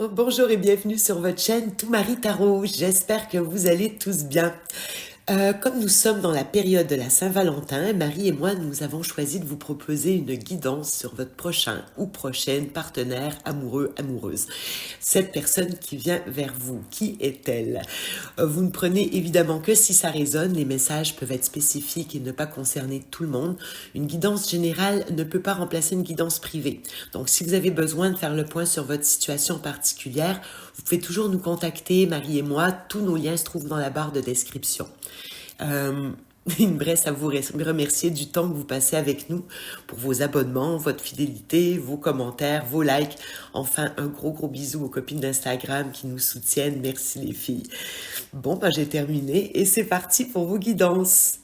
Oh, bonjour et bienvenue sur votre chaîne Tout Marie Tarot. J'espère que vous allez tous bien. Comme nous sommes dans la période de la Saint-Valentin, Marie et moi, nous avons choisi de vous proposer une guidance sur votre prochain ou prochaine partenaire amoureux, amoureuse. Cette personne qui vient vers vous, qui est-elle? Vous ne prenez évidemment que si ça résonne. Les messages peuvent être spécifiques et ne pas concerner tout le monde. Une guidance générale ne peut pas remplacer une guidance privée. Donc, si vous avez besoin de faire le point sur votre situation particulière, vous pouvez toujours nous contacter, Marie et moi. Tous nos liens se trouvent dans la barre de description. Euh, il me reste à vous remercier du temps que vous passez avec nous pour vos abonnements, votre fidélité, vos commentaires, vos likes. Enfin, un gros bisou aux copines d'Instagram qui nous soutiennent. Merci les filles. Bon, j'ai terminé et c'est parti pour vos guidances.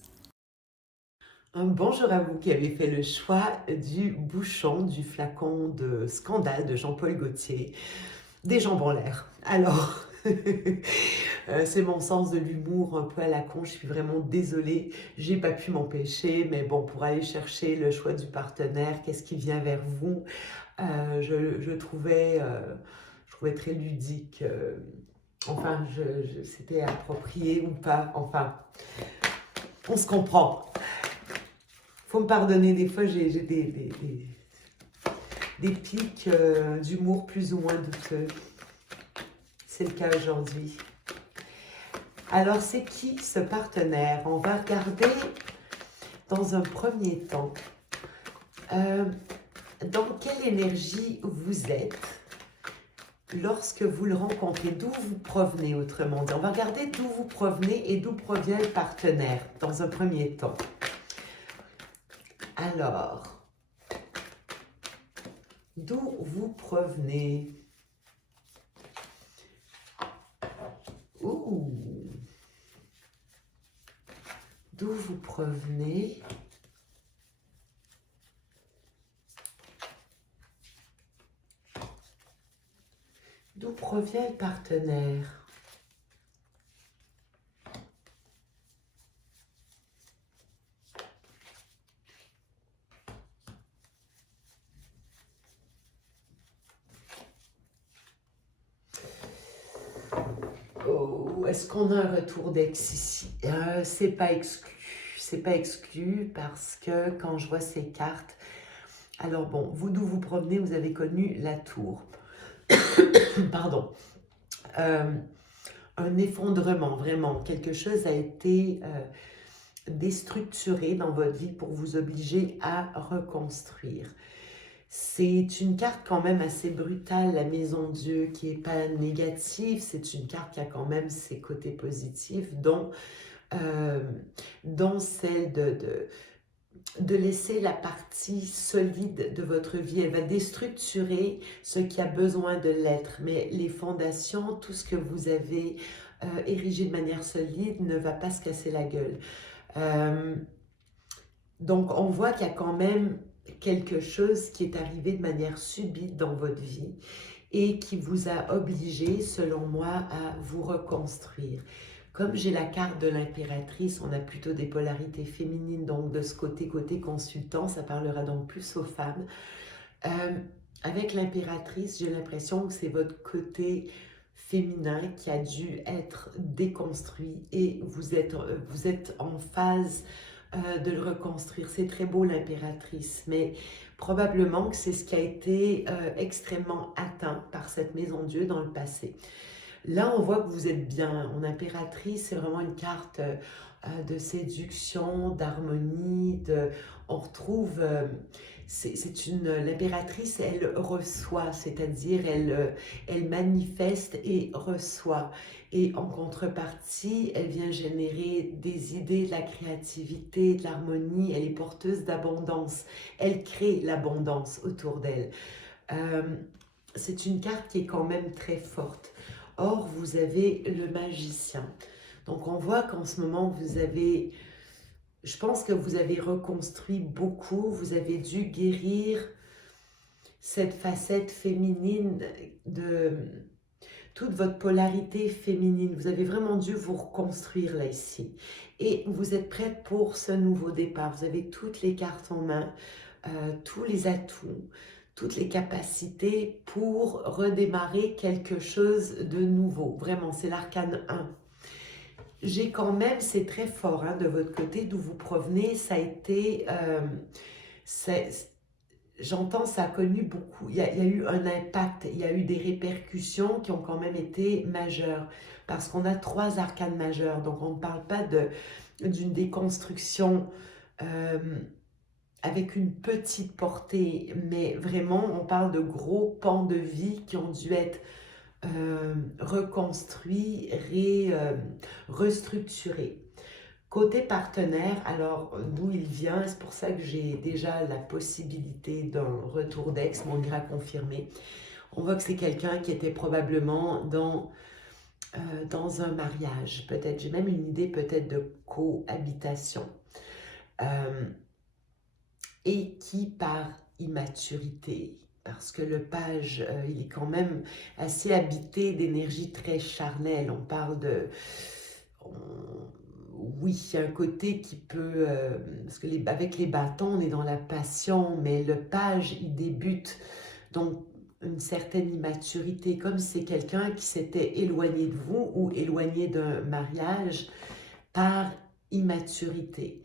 Un bonjour à vous qui avez fait le choix du bouchon, du flacon de Scandale de Jean-Paul Gaultier. Des jambes en l'air. Alors, c'est mon sens de l'humour un peu à la con. Je suis vraiment désolée. J'ai pas pu m'empêcher. Mais bon, pour aller chercher le choix du partenaire, qu'est-ce qui vient vers vous, je trouvais très ludique. Enfin, c'était approprié ou pas. Enfin, on se comprend. Faut me pardonner, des fois j'ai des pics d'humour plus ou moins douteux. C'est le cas aujourd'hui. Alors, c'est qui ce partenaire? On va regarder dans un premier temps dans quelle énergie vous êtes lorsque vous le rencontrez, d'où vous provenez, autrement dit. On va regarder d'où vous provenez et d'où provient le partenaire dans un premier temps. Alors, d'où vous provenez? Ouh! D'où vous provenez? D'où provient le partenaire? Oh, est-ce qu'on a un retour d'ex ici? C'est pas exclu. C'est pas exclu parce que quand je vois ces cartes, alors bon, vous d'où vous provenez, vous avez connu la tour. Pardon. Un effondrement, vraiment. Quelque chose a été déstructuré dans votre vie pour vous obliger à reconstruire. C'est une carte quand même assez brutale, la Maison Dieu, qui n'est pas négative. C'est une carte qui a quand même ses côtés positifs, dont celle de laisser la partie solide de votre vie. Elle va déstructurer ce qui a besoin de l'être, mais les fondations, tout ce que vous avez érigé de manière solide ne va pas se casser la gueule. Donc, on voit qu'il y a quand même quelque chose qui est arrivé de manière subite dans votre vie et qui vous a obligé, selon moi, à vous reconstruire. Comme j'ai la carte de l'impératrice, on a plutôt des polarités féminines, donc de ce côté consultant, ça parlera donc plus aux femmes. Avec l'impératrice, j'ai l'impression que c'est votre côté féminin qui a dû être déconstruit et vous êtes en phase de le reconstruire. C'est très beau l'impératrice, mais probablement que c'est ce qui a été extrêmement atteint par cette maison Dieu dans le passé. Là, on voit que vous êtes bien. En impératrice, c'est vraiment une carte de séduction, d'harmonie. On retrouve, l'impératrice, elle reçoit, c'est-à-dire elle manifeste et reçoit. Et en contrepartie, elle vient générer des idées, de la créativité, de l'harmonie. Elle est porteuse d'abondance. Elle crée l'abondance autour d'elle. Euh, c'est une carte qui est quand même très forte. Or, vous avez le magicien. Donc, on voit qu'en ce moment, je pense que vous avez reconstruit beaucoup, vous avez dû guérir cette facette féminine de toute votre polarité féminine. Vous avez vraiment dû vous reconstruire là, ici. Et vous êtes prête pour ce nouveau départ. Vous avez toutes les cartes en main, tous les atouts, toutes les capacités pour redémarrer quelque chose de nouveau. Vraiment, c'est l'arcane 1. J'ai quand même, c'est très fort hein, de votre côté, d'où vous provenez, ça a été, j'entends, ça a connu beaucoup, il y a eu un impact, il y a eu des répercussions qui ont quand même été majeures, parce qu'on a 3 arcanes majeures, donc on ne parle pas d'une déconstruction euh, avec une petite portée, mais vraiment on parle de gros pans de vie qui ont dû être reconstruits, restructurés. Côté partenaire, alors d'où il vient, c'est pour ça que j'ai déjà la possibilité d'un retour d'ex, mon gras confirmé. On voit que c'est quelqu'un qui était probablement dans un mariage, peut-être, j'ai même une idée peut-être de cohabitation. Et qui par immaturité, parce que le page, il est quand même assez habité d'énergie très charnelle. On parle de... oui, il y a un côté qui peut... parce que avec les bâtons, on est dans la passion, mais le page, il débute donc une certaine immaturité, comme si c'est quelqu'un qui s'était éloigné de vous ou éloigné d'un mariage par immaturité.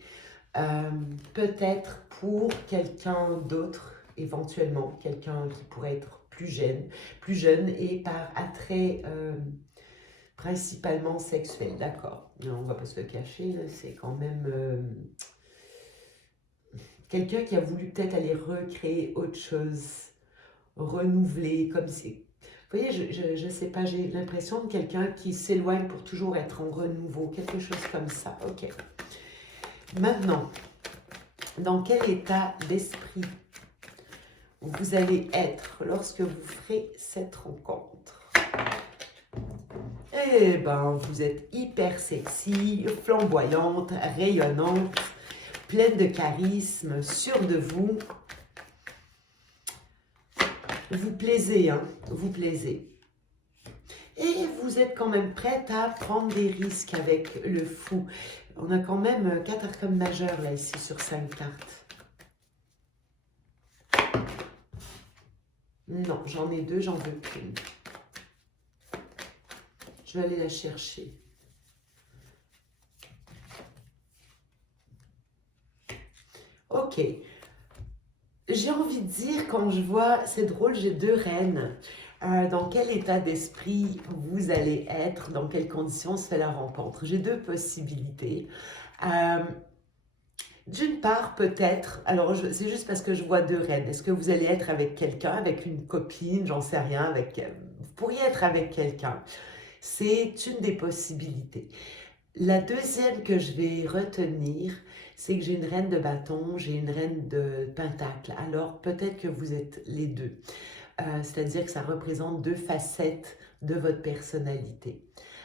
Peut-être pour quelqu'un d'autre, éventuellement, quelqu'un qui pourrait être plus jeune et par attrait principalement sexuel, d'accord. On va pas se le cacher, c'est quand même quelqu'un qui a voulu peut-être aller recréer autre chose, renouveler, comme si... Vous voyez, je sais pas, j'ai l'impression de quelqu'un qui s'éloigne pour toujours être en renouveau, quelque chose comme ça, ok. Maintenant, dans quel état d'esprit vous allez être lorsque vous ferez cette rencontre? Eh ben, vous êtes hyper sexy, flamboyante, rayonnante, pleine de charisme, sûre de vous. Vous plaisez, hein? Vous plaisez. Et vous êtes quand même prête à prendre des risques avec le fou. On a quand même 4 arcanes majeurs là, ici, sur 5 cartes. Non, j'en ai 2, j'en veux qu'une. Je vais aller la chercher. Ok. J'ai envie de dire, quand je vois, c'est drôle, j'ai 2 reines. Dans quel état d'esprit vous allez être, dans quelles conditions se fait la rencontre? J'ai 2 possibilités. D'une part, peut-être, alors c'est juste parce que je vois 2 reines. Est-ce que vous allez être avec quelqu'un, avec une copine, j'en sais rien, vous pourriez être avec quelqu'un. C'est une des possibilités. La deuxième que je vais retenir, c'est que j'ai une reine de bâton, j'ai une reine de pentacle. Alors peut-être que vous êtes les deux. C'est-à-dire que ça représente 2 facettes de votre personnalité.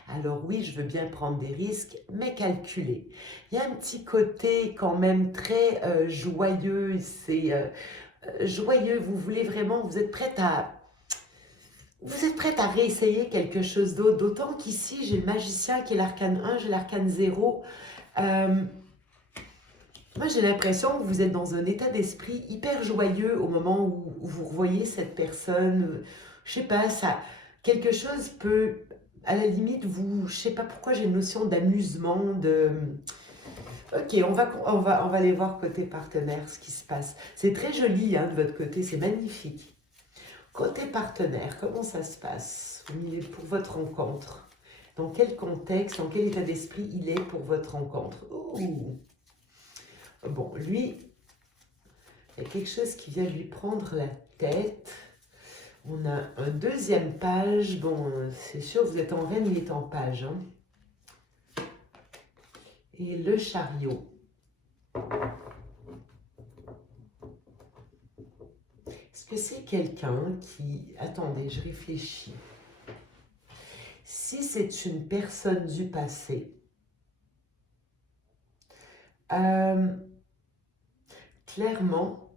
Alors oui, je veux bien prendre des risques, mais calculés. Il y a un petit côté quand même très joyeux, c'est joyeux, vous voulez vraiment, vous êtes prête à réessayer quelque chose d'autre, d'autant qu'ici j'ai le magicien qui est l'arcane 1, j'ai l'arcane 0. Moi j'ai l'impression que vous êtes dans un état d'esprit hyper joyeux au moment où vous revoyez cette personne. Je sais pas, ça, quelque chose peut, à la limite, je sais pas pourquoi j'ai une notion d'amusement, de... Ok, on va aller voir côté partenaire ce qui se passe. C'est très joli hein, de votre côté, c'est magnifique. Côté partenaire, comment ça se passe pour votre rencontre? Dans quel contexte, dans quel état d'esprit il est pour votre rencontre? Ouh. Bon, lui, il y a quelque chose qui vient lui prendre la tête. On a un deuxième page. Bon, c'est sûr, vous êtes en reine, il est en page. Hein. Et le chariot. Est-ce que c'est quelqu'un qui... Attendez, je réfléchis. Si c'est une personne du passé, clairement,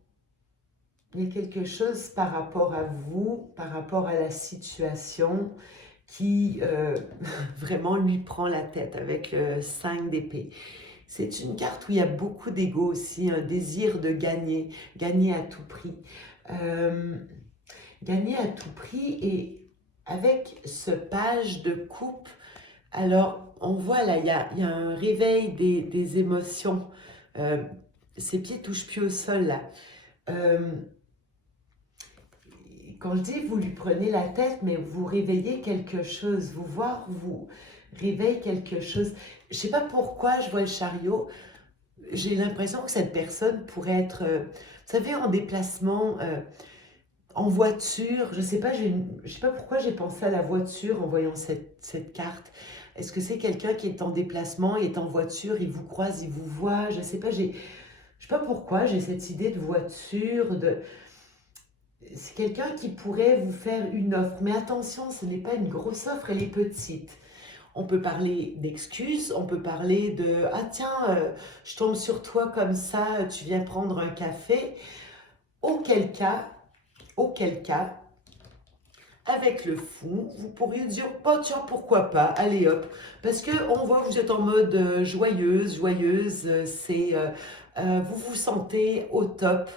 il y a quelque chose par rapport à vous, par rapport à la situation qui vraiment lui prend la tête avec 5 d'épée. C'est une carte où il y a beaucoup d'ego aussi, un désir de gagner à tout prix. Euh, Gagner à tout prix et avec ce page de coupe, alors on voit là, il y a un réveil des émotions. Euh, Ses pieds touchent plus au sol là. Euh, Quand je dis vous lui prenez la tête, mais vous réveillez quelque chose, vous réveille quelque chose. Je sais pas pourquoi je vois le chariot. J'ai l'impression que cette personne pourrait être, vous savez, en déplacement, en voiture. Je sais pas pourquoi j'ai pensé à la voiture en voyant cette carte. Est-ce que c'est quelqu'un qui est en déplacement, il est en voiture, il vous croise, il vous voit? Je sais pas, je sais pas pourquoi j'ai cette idée de voiture, de c'est quelqu'un qui pourrait vous faire une offre. Mais attention, ce n'est pas une grosse offre, elle est petite. On peut parler d'excuses, on peut parler de ah tiens, je tombe sur toi comme ça, tu viens prendre un café. Auquel cas, auquel cas, avec le fou, vous pourriez dire oh tiens, pourquoi pas, allez hop. Parce que on voit que vous êtes en mode joyeuse, vous vous sentez au top,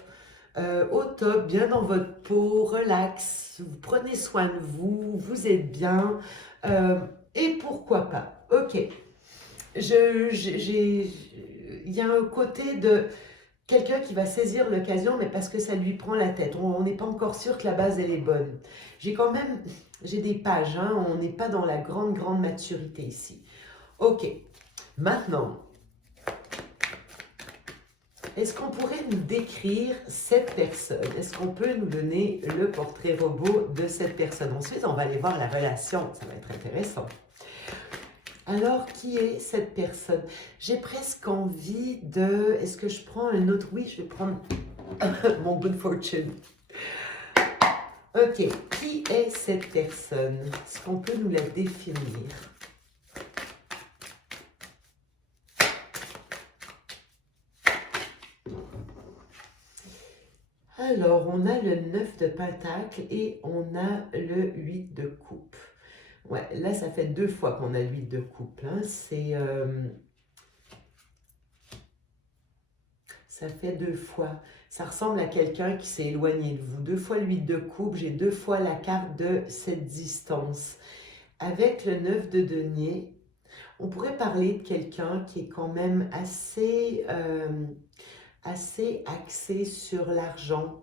bien dans votre peau, relax, vous prenez soin de vous, vous êtes bien, euh, et pourquoi pas. Ok, il y a un côté de quelqu'un qui va saisir l'occasion, mais parce que ça lui prend la tête. On n'est pas encore sûr que la base, elle est bonne. J'ai des pages, hein, on n'est pas dans la grande maturité ici. Ok, maintenant, est-ce qu'on pourrait nous décrire cette personne? Est-ce qu'on peut nous donner le portrait robot de cette personne? Ensuite, on va aller voir la relation. Ça va être intéressant. Alors, qui est cette personne? J'ai presque envie de... Est-ce que je prends un autre? Oui, je vais prendre mon Good Fortune. Ok, qui est cette personne? Est-ce qu'on peut nous la définir? Alors, on a le 9 de pentacle et on a le 8 de coupe. Ouais, là, ça fait 2 fois qu'on a le 8 de coupe. Hein. Ça fait 2 fois. Ça ressemble à quelqu'un qui s'est éloigné de vous. 2 fois le 8 de coupe, j'ai 2 fois la carte de cette distance. Avec le 9 de denier, on pourrait parler de quelqu'un qui est quand même assez axé sur l'argent.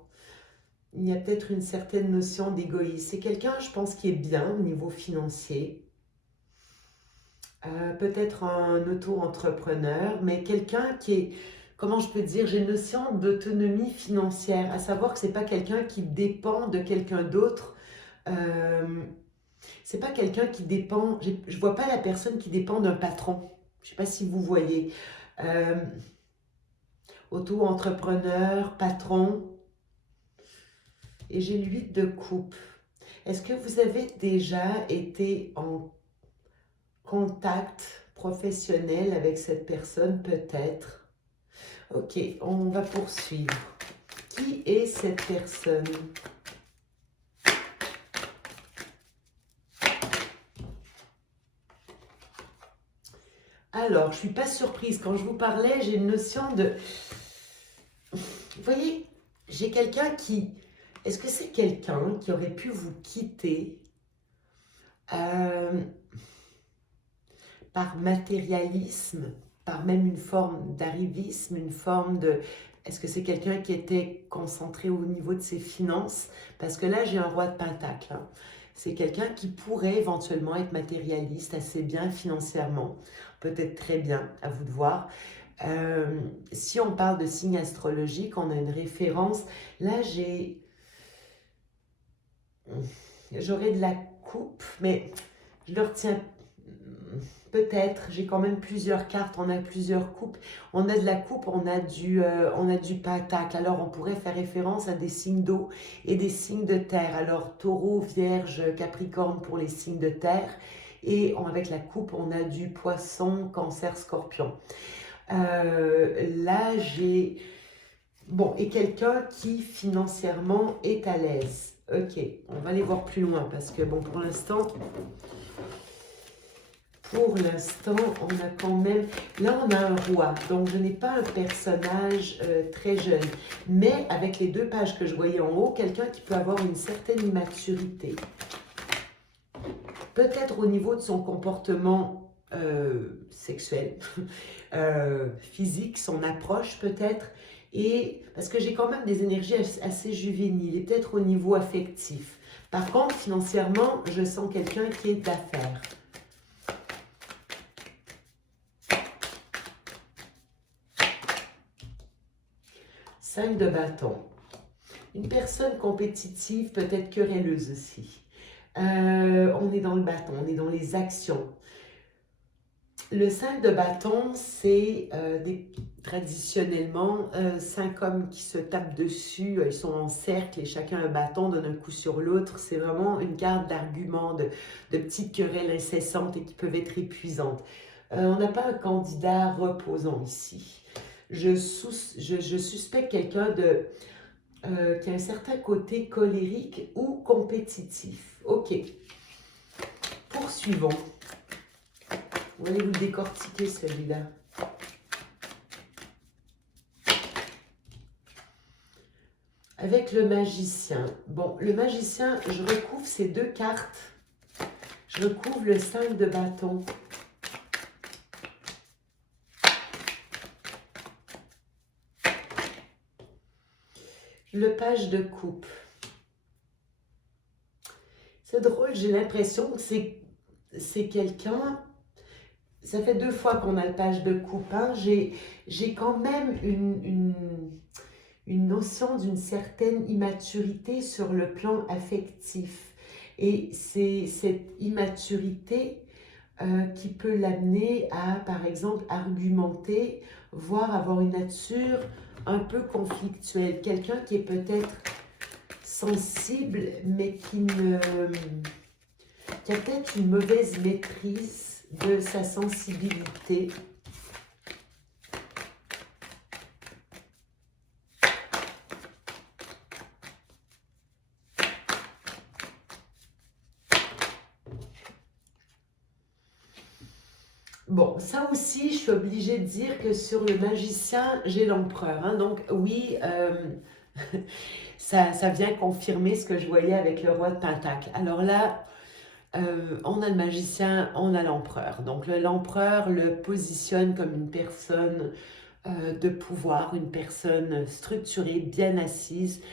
Il y a peut-être une certaine notion d'égoïsme. C'est quelqu'un, je pense, qui est bien au niveau financier. Peut-être un auto-entrepreneur, mais quelqu'un qui est, comment je peux dire, j'ai une notion d'autonomie financière, à savoir que c'est pas quelqu'un qui dépend de quelqu'un d'autre. Euh, c'est pas quelqu'un qui dépend, je vois pas la personne qui dépend d'un patron. Je sais pas si vous voyez. Euh, Auto-entrepreneur, patron, et j'ai le 8 de coupe. Est-ce que vous avez déjà été en contact professionnel avec cette personne? Peut-être. Ok, on va poursuivre. Qui est cette personne? Alors, je ne suis pas surprise. Quand je vous parlais, j'ai une notion de... Vous voyez, j'ai quelqu'un qui... Est-ce que c'est quelqu'un qui aurait pu vous quitter par matérialisme, par même une forme d'arrivisme, une forme de... Est-ce que c'est quelqu'un qui était concentré au niveau de ses finances? Parce que là, j'ai un roi de pentacle. Hein. C'est quelqu'un qui pourrait éventuellement être matérialiste, assez bien financièrement, peut-être très bien, à vous de voir. Si on parle de signes astrologiques, on a une référence. Là, j'aurais de la coupe, mais je le retiens peut-être. J'ai quand même plusieurs cartes, on a plusieurs coupes. On a de la coupe, on a du pentacle. Alors, on pourrait faire référence à des signes d'eau et des signes de terre. Alors, taureau, vierge, capricorne pour les signes de terre. Et avec la coupe, on a du poisson, cancer, scorpion. Là, j'ai... Bon, et quelqu'un qui financièrement est à l'aise. Ok, on va aller voir plus loin parce que, bon, pour l'instant, Pour l'instant, on a quand même... Là, on a un roi, donc je n'ai pas un personnage très jeune. Mais avec les 2 pages que je voyais en haut, quelqu'un qui peut avoir une certaine immaturité. Peut-être au niveau de son comportement sexuel, physique, son approche peut-être. Et parce que j'ai quand même des énergies assez juvéniles et peut-être au niveau affectif. Par contre, financièrement, je sens quelqu'un qui est d'affaires. Cinq de bâton. Une personne compétitive, peut-être querelleuse aussi. On est dans le bâton, on est dans les actions. Le 5 de bâton, c'est traditionnellement 5 hommes qui se tapent dessus, ils sont en cercle et chacun un bâton donne un coup sur l'autre. C'est vraiment une carte d'argument, de petites querelles incessantes et qui peuvent être épuisantes. On n'a pas un candidat reposant ici. Je suspecte quelqu'un qui a un certain côté colérique ou compétitif. Ok. Poursuivons. On va aller vous le décortiquer celui-là. Avec le magicien. Bon, le magicien, je recouvre ces 2 cartes. Je recouvre le 5 de bâton. Le page de coupe. C'est drôle, j'ai l'impression que c'est quelqu'un... Ça fait 2 fois qu'on a le page de coupe. Hein. J'ai quand même une notion d'une certaine immaturité sur le plan affectif. Et c'est cette immaturité qui peut l'amener à, par exemple, argumenter, voire avoir une nature un peu conflictuelle. Quelqu'un qui est peut-être sensible, mais qui a peut-être une mauvaise maîtrise de sa sensibilité. Bon, ça aussi, je suis obligée de dire que sur le magicien, j'ai l'empereur. Hein, donc oui, ça vient confirmer ce que je voyais avec le roi de Pentacle. Alors là, on a le magicien, on a l'empereur. Donc l'empereur le positionne comme une personne de pouvoir, une personne structurée, bien assise.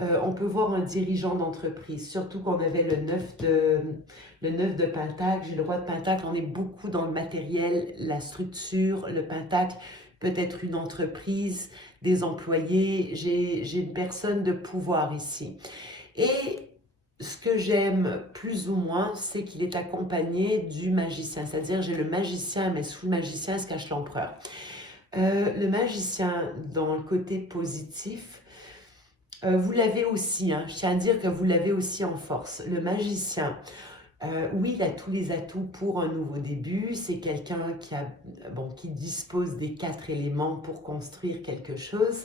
On peut voir un dirigeant d'entreprise, surtout qu'on avait le 9 de Pentacle. J'ai le roi de Pentacle, on est beaucoup dans le matériel, la structure, le Pentacle, peut-être une entreprise, des employés. J'ai une personne de pouvoir ici. Et ce que j'aime plus ou moins, c'est qu'il est accompagné du magicien. C'est-à-dire, j'ai le magicien, mais sous le magicien se cache l'empereur. Le magicien, dans le côté positif, vous l'avez aussi, hein, je tiens à dire que vous l'avez aussi en force. Le magicien, oui, il a tous les atouts pour un nouveau début. C'est quelqu'un qui dispose des 4 éléments pour construire quelque chose.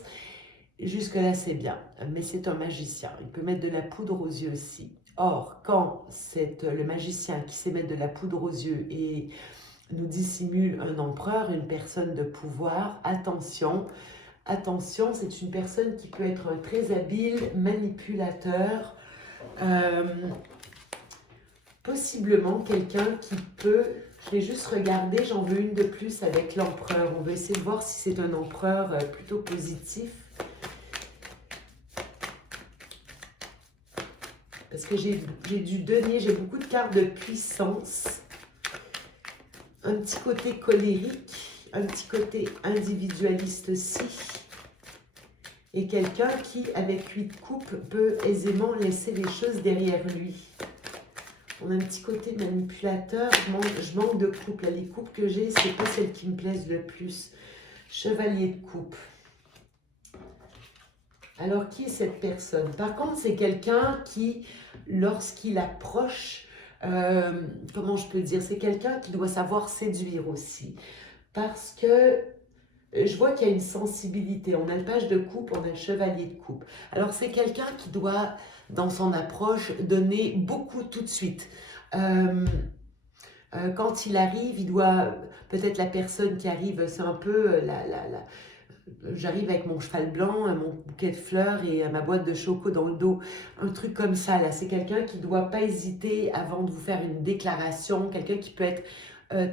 Jusque-là, c'est bien, mais c'est un magicien. Il peut mettre de la poudre aux yeux aussi. Or, quand c'est le magicien qui sait mettre de la poudre aux yeux et nous dissimule un empereur, une personne de pouvoir, attention, attention, c'est une personne qui peut être un très habile manipulateur, possiblement quelqu'un qui peut... Je vais juste regarder, j'en veux une de plus avec l'empereur. On va essayer de voir si c'est un empereur plutôt positif. Parce que j'ai dû donner, j'ai beaucoup de cartes de puissance. Un petit côté colérique, un petit côté individualiste aussi. Et quelqu'un qui, avec 8 coupes, peut aisément laisser les choses derrière lui. On a un petit côté manipulateur. Je manque de coupes. Là, les coupes que j'ai, c'est pas celles qui me plaisent le plus. Chevalier de coupe. Alors, qui est cette personne? Par contre, c'est quelqu'un qui, lorsqu'il approche, comment je peux dire? C'est quelqu'un qui doit savoir séduire aussi. Parce que je vois qu'il y a une sensibilité. On a le page de coupe, on a le chevalier de coupe. Alors, c'est quelqu'un qui doit, dans son approche, donner beaucoup tout de suite. Quand il arrive, il doit, peut-être la personne qui arrive, c'est un peu j'arrive avec mon cheval blanc, mon bouquet de fleurs et ma boîte de choco dans le dos. Un truc comme ça, là. C'est quelqu'un qui ne doit pas hésiter avant de vous faire une déclaration. Quelqu'un qui peut être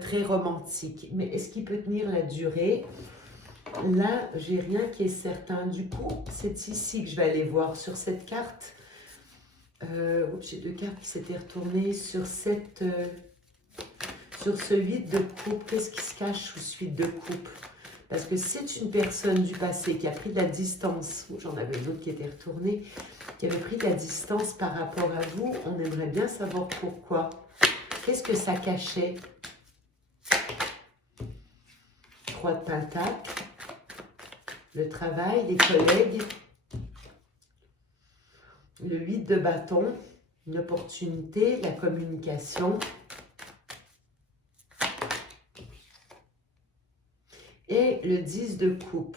très romantique. Mais est-ce qu'il peut tenir la durée? Là, j'ai rien qui est certain. Du coup, c'est ici que je vais aller voir sur cette carte. J'ai deux cartes qui s'étaient retournées sur cette... sur ce 8 de coupe. Qu'est-ce qui se cache sous ce 8 de coupe? Parce que c'est une personne du passé qui a pris de la distance. J'en avais d'autres qui étaient retournés, qui avaient pris de la distance par rapport à vous. On aimerait bien savoir pourquoi. Qu'est-ce que ça cachait? 3 de Pentacle, le travail, les collègues, le 8 de bâton, une opportunité, la communication. Et le 10 de coupe.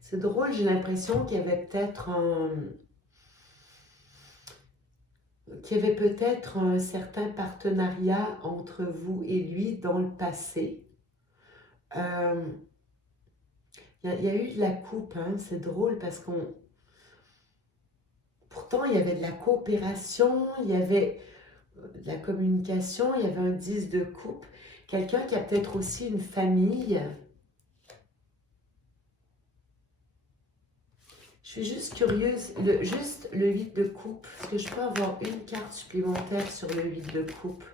C'est drôle, j'ai l'impression qu'il y avait peut-être un certain partenariat entre vous et lui dans le passé. Il y a eu de la coupe, hein, c'est drôle parce qu'on... Pourtant, il y avait de la coopération, il y avait de la communication, il y avait un 10 de coupe. Quelqu'un qui a peut-être aussi une famille. Je suis juste curieuse, juste le 8 de coupe. Est-ce que je peux avoir une carte supplémentaire sur le 8 de coupe?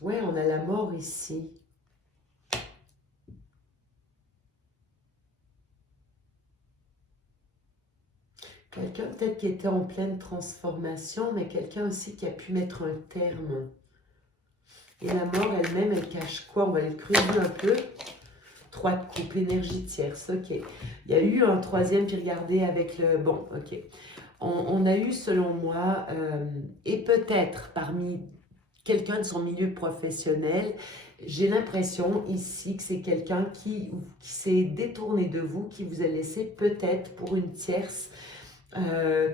Ouais, on a la mort ici. Quelqu'un peut-être qui était en pleine transformation, mais quelqu'un aussi qui a pu mettre un terme. Et la mort elle-même, elle cache quoi? On va le creuser un peu. 3 de coupe, énergie tierce, ok. Il y a eu un troisième qui regardait avec le... Bon, ok. On a eu, selon moi, et peut-être parmi quelqu'un de son milieu professionnel, j'ai l'impression ici que c'est quelqu'un qui s'est détourné de vous, qui vous a laissé peut-être pour une tierce.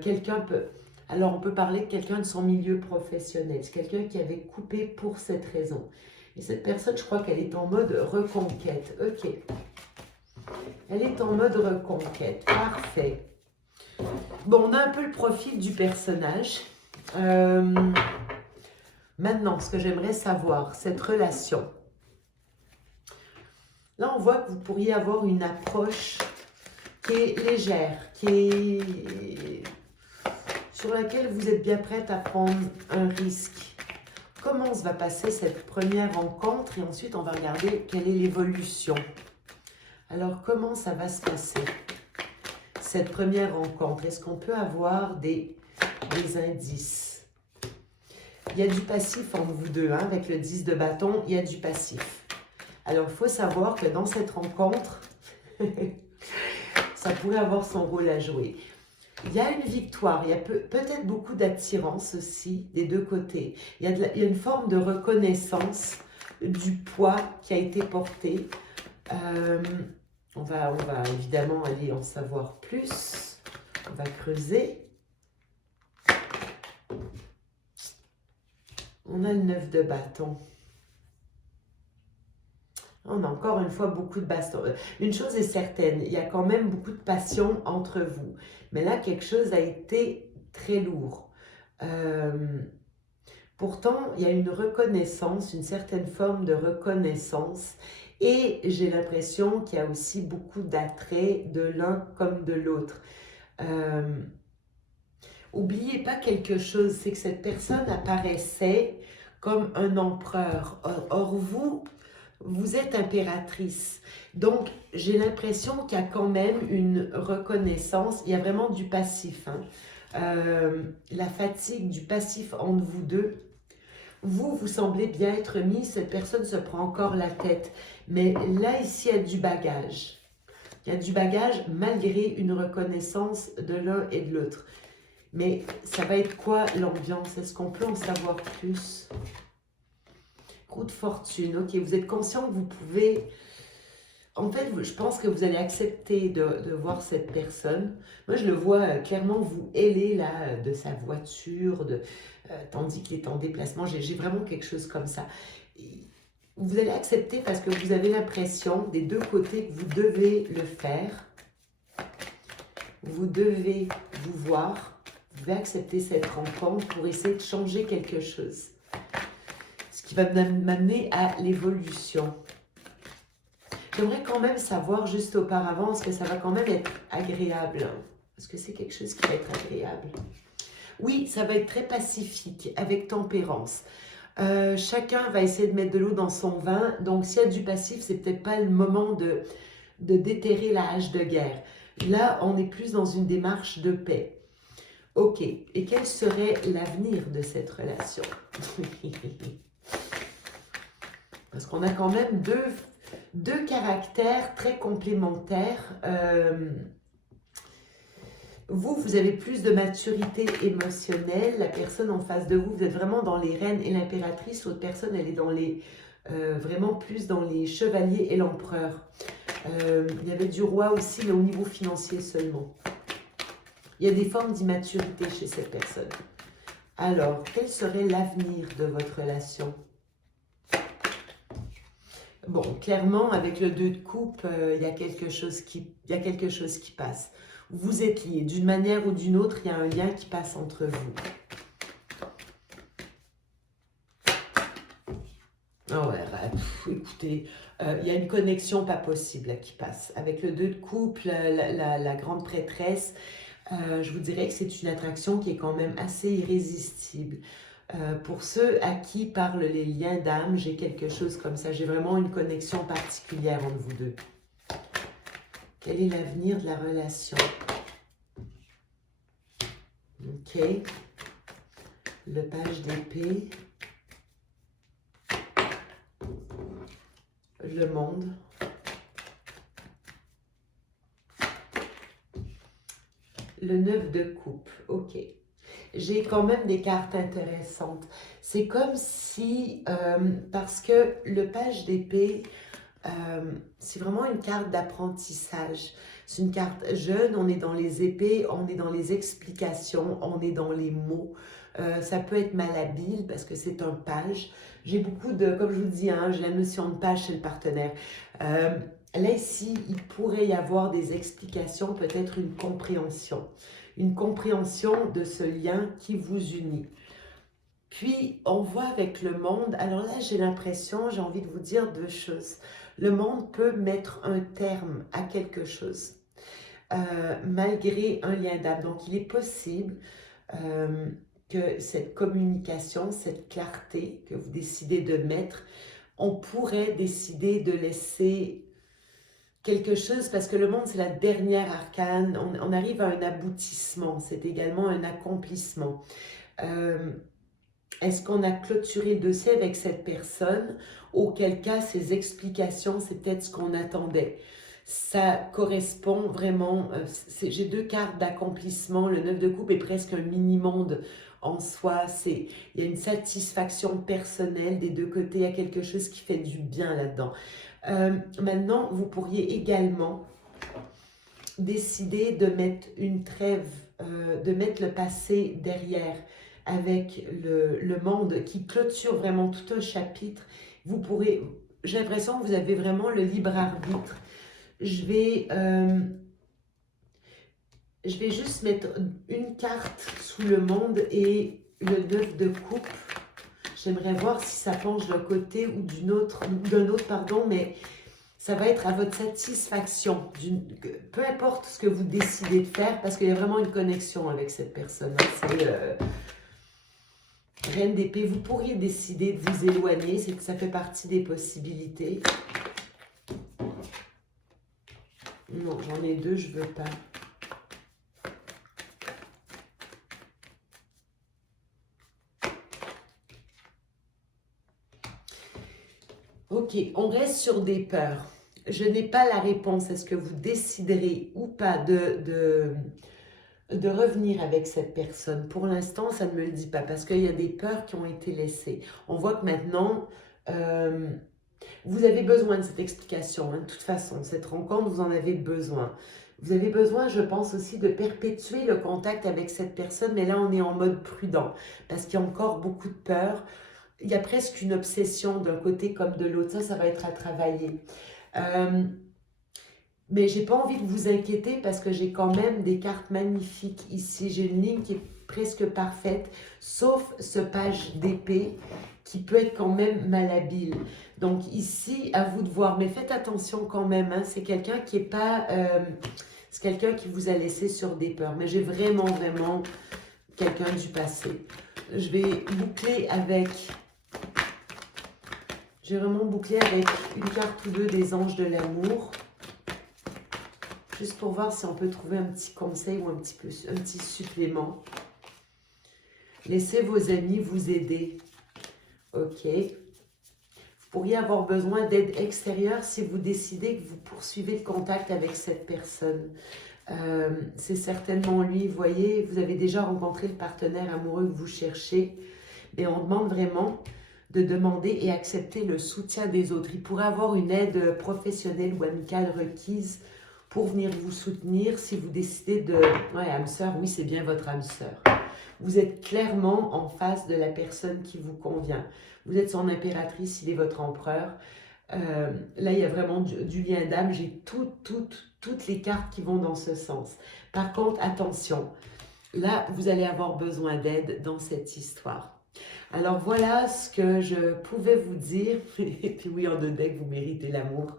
Quelqu'un peut... Alors, on peut parler de quelqu'un de son milieu professionnel. C'est quelqu'un qui avait coupé pour cette raison. Et cette personne, je crois qu'elle est en mode reconquête. Ok. Elle est en mode reconquête. Parfait. Bon, on a un peu le profil du personnage. Maintenant, ce que j'aimerais savoir, cette relation. Là, on voit que vous pourriez avoir une approche qui est légère, sur laquelle vous êtes bien prête à prendre un risque. Comment se va passer cette première rencontre? Et ensuite, on va regarder quelle est l'évolution. Alors, comment ça va se passer, cette première rencontre? Est-ce qu'on peut avoir des indices? Il y a du passif entre vous deux, hein, avec le 10 de bâton, il y a du passif. Alors, il faut savoir que dans cette rencontre, ça pourrait avoir son rôle à jouer. Il y a une victoire, il y a peut-être beaucoup d'attirance aussi des deux côtés. Il y a une forme de reconnaissance du poids qui a été porté. On va évidemment aller en savoir plus. On va creuser. On a le 9 de bâton. On a encore une fois beaucoup de baston. Une chose est certaine, il y a quand même beaucoup de passion entre vous. Mais là, quelque chose a été très lourd. Pourtant, il y a une reconnaissance, une certaine forme de reconnaissance. Et j'ai l'impression qu'il y a aussi beaucoup d'attrait de l'un comme de l'autre. Oubliez pas quelque chose, c'est que cette personne apparaissait comme un empereur. Or vous êtes impératrice. Donc, j'ai l'impression qu'il y a quand même une reconnaissance. Il y a vraiment du passif. Hein. La fatigue du passif entre vous deux. Vous semblez bien être mis. Cette personne se prend encore la tête. Mais là, ici, il y a du bagage. Il y a du bagage malgré une reconnaissance de l'un et de l'autre. Mais ça va être quoi l'ambiance? Est-ce qu'on peut en savoir plus? Roue de fortune, ok, vous êtes conscient que vous pouvez En fait, je pense que vous allez accepter de voir cette personne. Moi, je le vois clairement vous héler là de sa voiture, tandis qu'il est en déplacement. J'ai vraiment quelque chose comme ça. Et vous allez accepter parce que vous avez l'impression des deux côtés que vous devez le faire. Vous devez vous voir. Vous devez accepter cette rencontre pour essayer de changer quelque chose. Ce qui va m'amener à l'évolution. J'aimerais quand même savoir juste auparavant, est-ce que ça va quand même être agréable? Est-ce que c'est quelque chose qui va être agréable? Oui, ça va être très pacifique, avec tempérance. Chacun va essayer de mettre de l'eau dans son vin, donc s'il y a du passif, c'est peut-être pas le moment de déterrer la hache de guerre. Là, on est plus dans une démarche de paix. Ok, et quel serait l'avenir de cette relation? Parce qu'on a quand même deux caractères très complémentaires. Vous avez plus de maturité émotionnelle. La personne en face de vous, vous êtes vraiment dans les reines et l'impératrice. L'autre personne, elle est dans les, vraiment plus dans les chevaliers et l'empereur. Il y avait du roi aussi, mais au niveau financier seulement. Il y a des formes d'immaturité chez cette personne. Alors, quel serait l'avenir de votre relation? Bon, clairement, avec le 2 de coupe, il y a quelque chose qui passe. Vous êtes liés. D'une manière ou d'une autre, il y a un lien qui passe entre vous. Ah ouais, écoutez, il y a une connexion pas possible là, qui passe. Avec le 2 de coupe, la grande prêtresse, je vous dirais que c'est une attraction qui est quand même assez irrésistible. Pour ceux à qui parlent les liens d'âme, j'ai quelque chose comme ça. J'ai vraiment une connexion particulière entre vous deux. Quel est l'avenir de la relation? Ok. Le page d'épée. Le monde. Le 9 de coupe. Ok. J'ai quand même des cartes intéressantes. C'est comme si, parce que le page d'épée, c'est vraiment une carte d'apprentissage. C'est une carte jeune, on est dans les épées, on est dans les explications, on est dans les mots. Ça peut être malhabile parce que c'est un page. J'ai beaucoup de, comme je vous dis, hein, j'ai la notion de page chez le partenaire. Là, ici, il pourrait y avoir des explications, peut-être une compréhension. Une compréhension de ce lien qui vous unit. Puis, on voit avec le monde, alors là, j'ai l'impression, j'ai envie de vous dire deux choses. Le monde peut mettre un terme à quelque chose, malgré un lien d'âme. Donc, il est possible que cette communication, cette clarté que vous décidez de mettre, on pourrait décider de laisser quelque chose, parce que le monde, c'est la dernière arcane. On arrive à un aboutissement, c'est également un accomplissement. Est-ce qu'on a clôturé le dossier avec cette personne? Auquel cas, ces explications, c'est peut-être ce qu'on attendait. Ça correspond vraiment, j'ai deux cartes d'accomplissement. Le 9 de coupe est presque un mini-monde en soi. Il y a une satisfaction personnelle des deux côtés. Il y a quelque chose qui fait du bien là-dedans. Maintenant, vous pourriez également décider de mettre une trêve, de mettre le passé derrière avec le monde qui clôture vraiment tout un chapitre. Vous pourrez, j'ai l'impression que vous avez vraiment le libre arbitre. Je vais juste mettre une carte sous le monde et le 9 de coupe. J'aimerais voir si ça penche d'un côté ou d'un autre, pardon, mais ça va être à votre satisfaction. Peu importe ce que vous décidez de faire, parce qu'il y a vraiment une connexion avec cette personne. C'est Reine d'épée. Vous pourriez décider de vous éloigner, ça fait partie des possibilités. Non, j'en ai deux, je veux pas. Ok, on reste sur des peurs. Je n'ai pas la réponse. Est-ce que vous déciderez ou pas de revenir avec cette personne? Pour l'instant, ça ne me le dit pas parce qu'il y a des peurs qui ont été laissées. On voit que maintenant, Vous avez besoin de cette explication, hein, de toute façon. Cette rencontre, vous en avez besoin. Vous avez besoin, je pense aussi, de perpétuer le contact avec cette personne, mais là, on est en mode prudent, parce qu'il y a encore beaucoup de peur. Il y a presque une obsession d'un côté comme de l'autre. Ça va être à travailler. Euh, mais j'ai pas envie de vous inquiéter parce que j'ai quand même des cartes magnifiques ici. J'ai une ligne qui est presque parfaite, sauf ce page d'épée qui peut être quand même malhabile. Donc ici, à vous de voir. Mais faites attention quand même, hein. C'est quelqu'un qui est pas... c'est quelqu'un qui vous a laissé sur des peurs. Mais j'ai vraiment, vraiment quelqu'un du passé. Je vais boucler avec... J'ai vraiment bouclé avec une carte ou deux des anges de l'amour. Juste pour voir si on peut trouver un petit conseil ou un petit supplément. Laissez vos amis vous aider. Ok. Vous pourriez avoir besoin d'aide extérieure si vous décidez que vous poursuivez le contact avec cette personne. C'est certainement lui. Vous voyez, vous avez déjà rencontré le partenaire amoureux que vous cherchez. Et on demande vraiment de demander et accepter le soutien des autres. Il pourrait avoir une aide professionnelle ou amicale requise pour venir vous soutenir si vous décidez de... Ouais, âme sœur, oui, c'est bien votre âme sœur. Vous êtes clairement en face de la personne qui vous convient. Vous êtes son impératrice, il est votre empereur. Là, il y a vraiment du lien d'âme. J'ai toutes les cartes qui vont dans ce sens. Par contre, attention, là, vous allez avoir besoin d'aide dans cette histoire. Alors voilà ce que je pouvais vous dire. Et puis oui, en deux decks, vous méritez l'amour.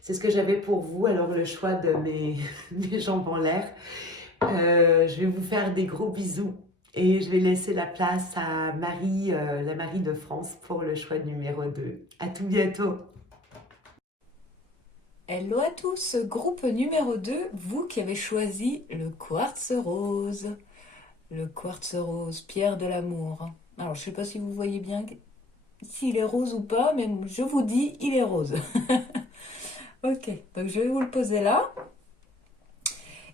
C'est ce que j'avais pour vous. Alors le choix de mes jambes en l'air. Je vais vous faire des gros bisous. Et je vais laisser la place à Marie, la Marie de France, pour le choix numéro 2. À tout bientôt. Hello à tous, groupe numéro 2, vous qui avez choisi le quartz rose. Le quartz rose, pierre de l'amour. Alors je ne sais pas si vous voyez bien s'il est rose ou pas, mais je vous dis, il est rose. Ok, donc je vais vous le poser là.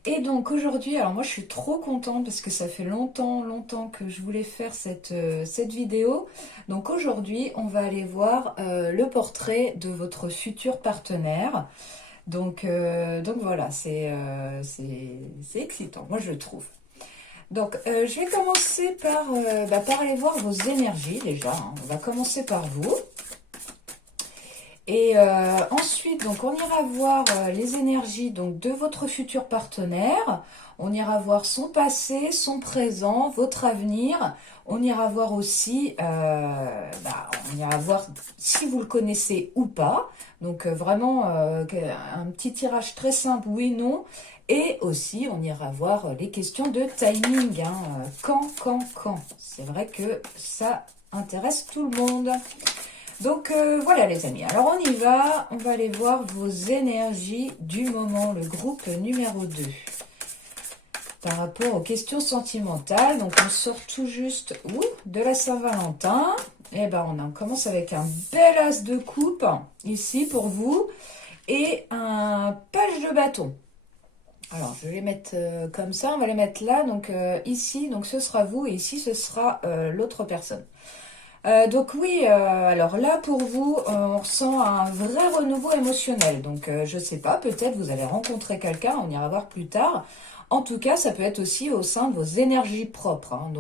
Et donc aujourd'hui, alors moi je suis trop contente parce que ça fait longtemps que je voulais faire cette vidéo. Donc aujourd'hui, on va aller voir le portrait de votre futur partenaire. Donc voilà, c'est excitant, moi je trouve. Donc je vais commencer par aller voir vos énergies déjà, hein. On va commencer par vous. Et ensuite, donc, on ira voir les énergies donc, de votre futur partenaire. On ira voir son passé, son présent, votre avenir. On ira voir aussi, on ira voir si vous le connaissez ou pas. Donc vraiment un petit tirage très simple, oui, non. Et aussi, on ira voir les questions de timing. Hein. Quand. C'est vrai que ça intéresse tout le monde. Donc voilà les amis, alors on y va, on va aller voir vos énergies du moment, le groupe numéro 2. Par rapport aux questions sentimentales, donc on sort tout juste de la Saint-Valentin. Et ben on commence avec un bel as de coupe, ici pour vous, et un page de bâton. Alors je vais les mettre comme ça, on va les mettre là, donc ici, donc ce sera vous, et ici ce sera l'autre personne. Donc oui, alors là pour vous, on ressent un vrai renouveau émotionnel. Donc je sais pas, peut-être vous allez rencontrer quelqu'un, on ira voir plus tard. En tout cas, ça peut être aussi au sein de vos énergies propres. Hein.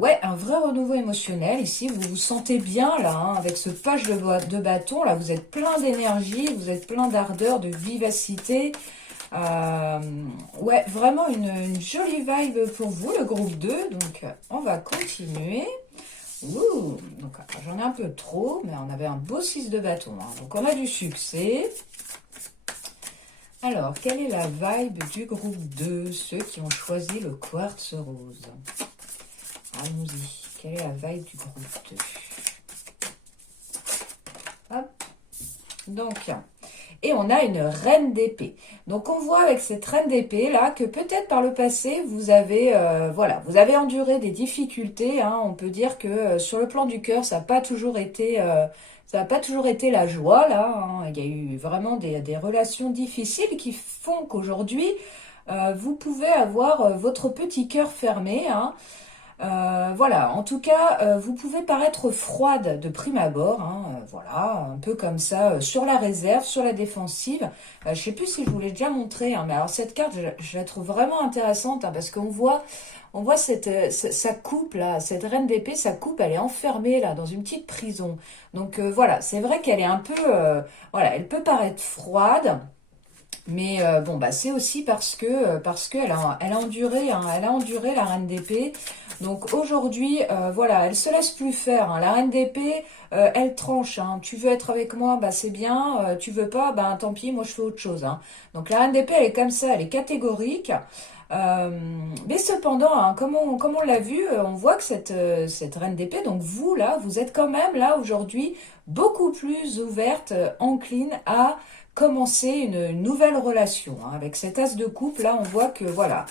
Ouais, un vrai renouveau émotionnel. Ici, vous vous sentez bien là, hein, avec ce page de bâton. Là, vous êtes plein d'énergie, vous êtes plein d'ardeur, de vivacité. Ouais, vraiment une jolie vibe pour vous, le groupe 2. Donc, on va continuer. Donc, j'en ai un peu trop, mais on avait un beau 6 de bâton. Hein. Donc, on a du succès. Alors, quelle est la vibe du groupe 2, ceux qui ont choisi le quartz rose? Allons-y. Quelle est la vibe du groupe 2? Hop. Donc, et on a une reine d'épée. Donc on voit avec cette reine d'épée là que peut-être par le passé vous avez vous avez enduré des difficultés. Hein. On peut dire que sur le plan du cœur ça n'a pas toujours été la joie là. Hein. Il y a eu vraiment des relations difficiles qui font qu'aujourd'hui vous pouvez avoir votre petit cœur fermé. Hein. Voilà, en tout cas, vous pouvez paraître froide de prime abord, hein, voilà, un peu comme ça, sur la réserve, sur la défensive. Je sais plus si je vous l'ai déjà montré, hein, mais alors cette carte, je la trouve vraiment intéressante, hein, parce on voit sa coupe là, cette reine d'épée, sa coupe, elle est enfermée là dans une petite prison. Donc voilà, c'est vrai qu'elle est un peu, voilà, elle peut paraître froide. Mais bon, bah, c'est aussi parce qu'elle elle a enduré, hein, elle a enduré la reine d'épée. Donc aujourd'hui, voilà, elle se laisse plus faire, hein. La reine d'épée, elle tranche, hein. Tu veux être avec moi, bah c'est bien. Tu veux pas, bah tant pis, moi je fais autre chose, hein. Donc la reine d'épée, elle est comme ça, elle est catégorique. Euh, mais cependant, hein, comme on l'a vu, on voit que cette reine d'épée, donc vous là, vous êtes quand même là aujourd'hui beaucoup plus ouverte, encline à commencer une nouvelle relation, hein. Avec cet as de coupe, là, on voit que voilà,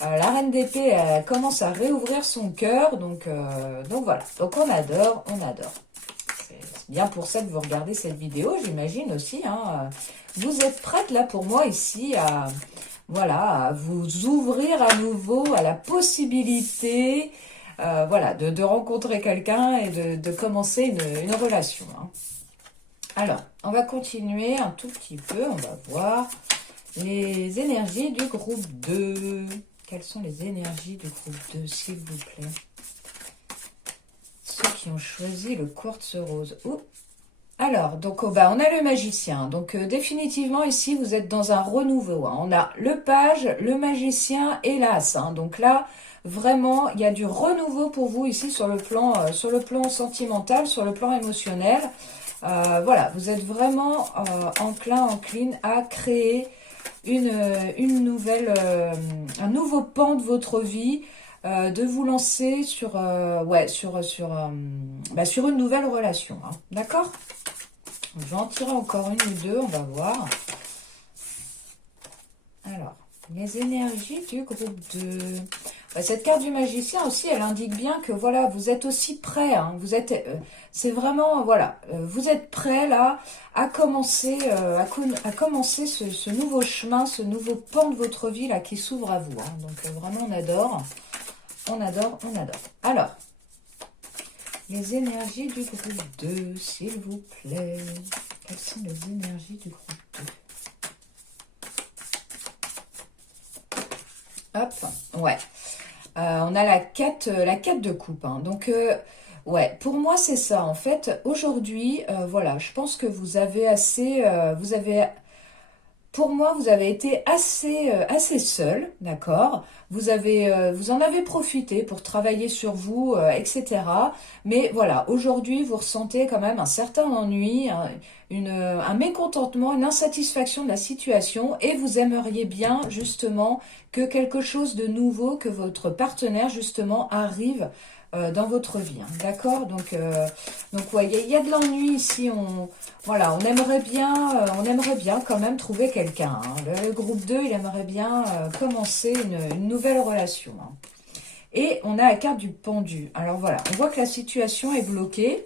la reine d'épée, elle commence à réouvrir son cœur, donc voilà. Donc on adore, on adore. C'est bien pour ça que vous regardez cette vidéo, j'imagine aussi, hein. Vous êtes prête là pour moi ici à, voilà, à vous ouvrir à nouveau à la possibilité, voilà, de rencontrer quelqu'un et de commencer une relation, hein. Alors, on va continuer un tout petit peu. On va voir les énergies du groupe 2. Quelles sont les énergies du groupe 2, s'il vous plaît? Ceux qui ont choisi le quartz rose. Oh. Alors, donc oh, bah, on a le magicien. Donc définitivement ici, vous êtes dans un renouveau, hein. On a le page, le magicien et l'as, hein. Donc là, vraiment, il y a du renouveau pour vous ici sur le plan sentimental, sur le plan émotionnel. Voilà, vous êtes vraiment encline à créer une nouvelle, un nouveau pan de votre vie, de vous lancer sur, ouais, sur une nouvelle relation, hein. D'accord? Je vais en tirer encore une ou deux, on va voir. Alors, les énergies du groupe 2. Cette carte du magicien aussi, elle indique bien que voilà, vous êtes aussi prêt, hein. Vous êtes, c'est vraiment, voilà, vous êtes prêt là à commencer, à commencer ce nouveau chemin, ce nouveau pan de votre vie là qui s'ouvre à vous, hein. Donc vraiment, on adore, on adore, on adore. Alors, les énergies du groupe 2, s'il vous plaît. Quelles sont les énergies du groupe 2? Hop, ouais. On a la 4 de coupe, hein. Donc, ouais, pour moi, c'est ça. En fait, aujourd'hui, voilà, je pense que vous avez assez... pour moi, vous avez été assez seul, d'accord? Vous en avez profité pour travailler sur vous, etc. Mais voilà, aujourd'hui, vous ressentez quand même un certain ennui, un mécontentement, une insatisfaction de la situation, et vous aimeriez bien justement que quelque chose de nouveau, que votre partenaire justement arrive dans votre vie, hein, d'accord? Donc ouais, il y a de l'ennui ici. Voilà, on aimerait bien quand même trouver quelqu'un, hein. Le groupe 2, il aimerait bien commencer une nouvelle relation, hein. Et on a la carte du pendu. Alors voilà, on voit que la situation est bloquée.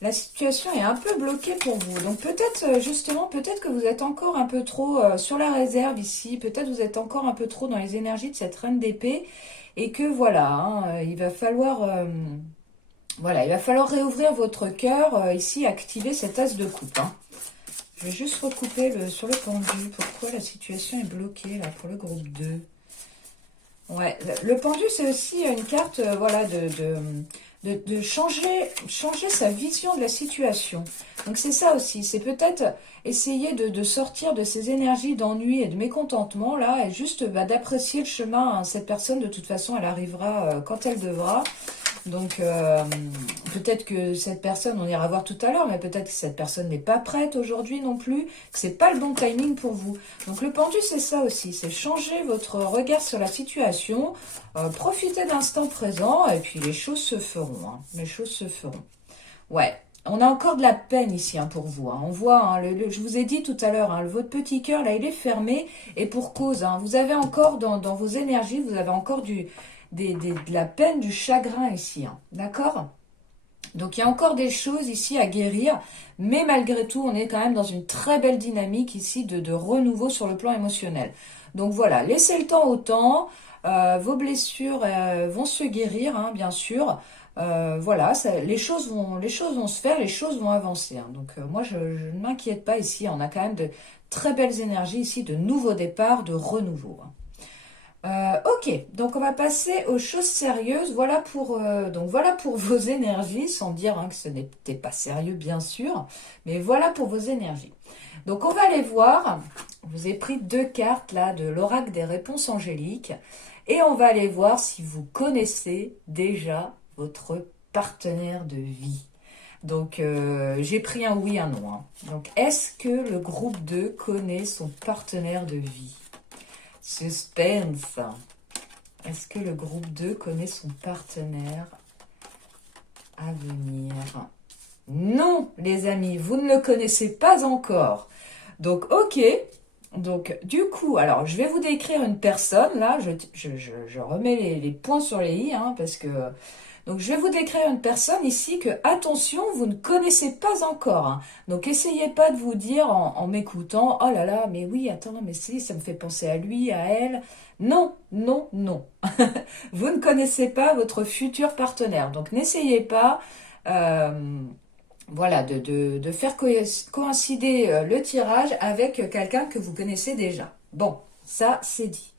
La situation est un peu bloquée pour vous. Donc peut-être, justement, peut-être que vous êtes encore un peu trop sur la réserve ici. Peut-être vous êtes encore un peu trop dans les énergies de cette reine d'épée. Et que voilà, hein, il va falloir... voilà, il va falloir réouvrir votre cœur, ici, activer cet as de coupe, hein. Je vais juste recouper sur le pendu. Pourquoi la situation est bloquée, là, pour le groupe 2? Ouais, le pendu, c'est aussi une carte, voilà, de changer sa vision de la situation. Donc, c'est ça aussi. C'est peut-être essayer de sortir de ces énergies d'ennui et de mécontentement, là, et juste bah, d'apprécier le chemin, hein. Cette personne, de toute façon, elle arrivera quand elle devra. Donc, peut-être que cette personne, on ira voir tout à l'heure, mais peut-être que cette personne n'est pas prête aujourd'hui non plus, que c'est pas le bon timing pour vous. Donc, le pendu, c'est ça aussi, c'est changer votre regard sur la situation, profiter de l'instant présent, et puis les choses se feront, hein. Les choses se feront. Ouais. On a encore de la peine ici, hein, pour vous, hein. On voit, hein, je vous ai dit tout à l'heure, hein, votre petit cœur, là, il est fermé, et pour cause, hein. Vous avez encore, dans vos énergies, vous avez encore de la peine, du chagrin ici, hein. D'accord? Donc il y a encore des choses ici à guérir, mais malgré tout, on est quand même dans une très belle dynamique ici de renouveau sur le plan émotionnel. Donc voilà, laissez le temps au temps, vos blessures vont se guérir, hein, bien sûr. Voilà, les choses vont se faire, les choses vont avancer, hein. Donc moi, je ne m'inquiète pas ici, on a quand même de très belles énergies ici, de nouveaux départs, de renouveau, hein. Ok, donc on va passer aux choses sérieuses. Donc voilà pour vos énergies, sans dire hein, que ce n'était pas sérieux bien sûr, mais voilà pour vos énergies. Donc on va aller voir. Je vous ai pris 2 cartes là de l'oracle des réponses angéliques et on va aller voir si vous connaissez déjà votre partenaire de vie. Donc j'ai pris un oui, un non, hein. Donc est-ce que le groupe 2 connaît son partenaire de vie? Suspense. Est-ce que le groupe 2 connaît son partenaire à venir? Non, les amis, vous ne le connaissez pas encore. Donc, ok. Donc, du coup, alors, je vais vous décrire une personne. Là, je remets les points sur les i, hein, parce que... Donc, je vais vous décrire une personne ici que, attention, vous ne connaissez pas encore, hein. Donc, essayez pas de vous dire en m'écoutant, oh là là, mais oui, attends, mais si, ça me fait penser à lui, à elle. Non, non, non. Vous ne connaissez pas votre futur partenaire. Donc, n'essayez pas, voilà, de faire coïncider le tirage avec quelqu'un que vous connaissez déjà. Bon, ça, c'est dit.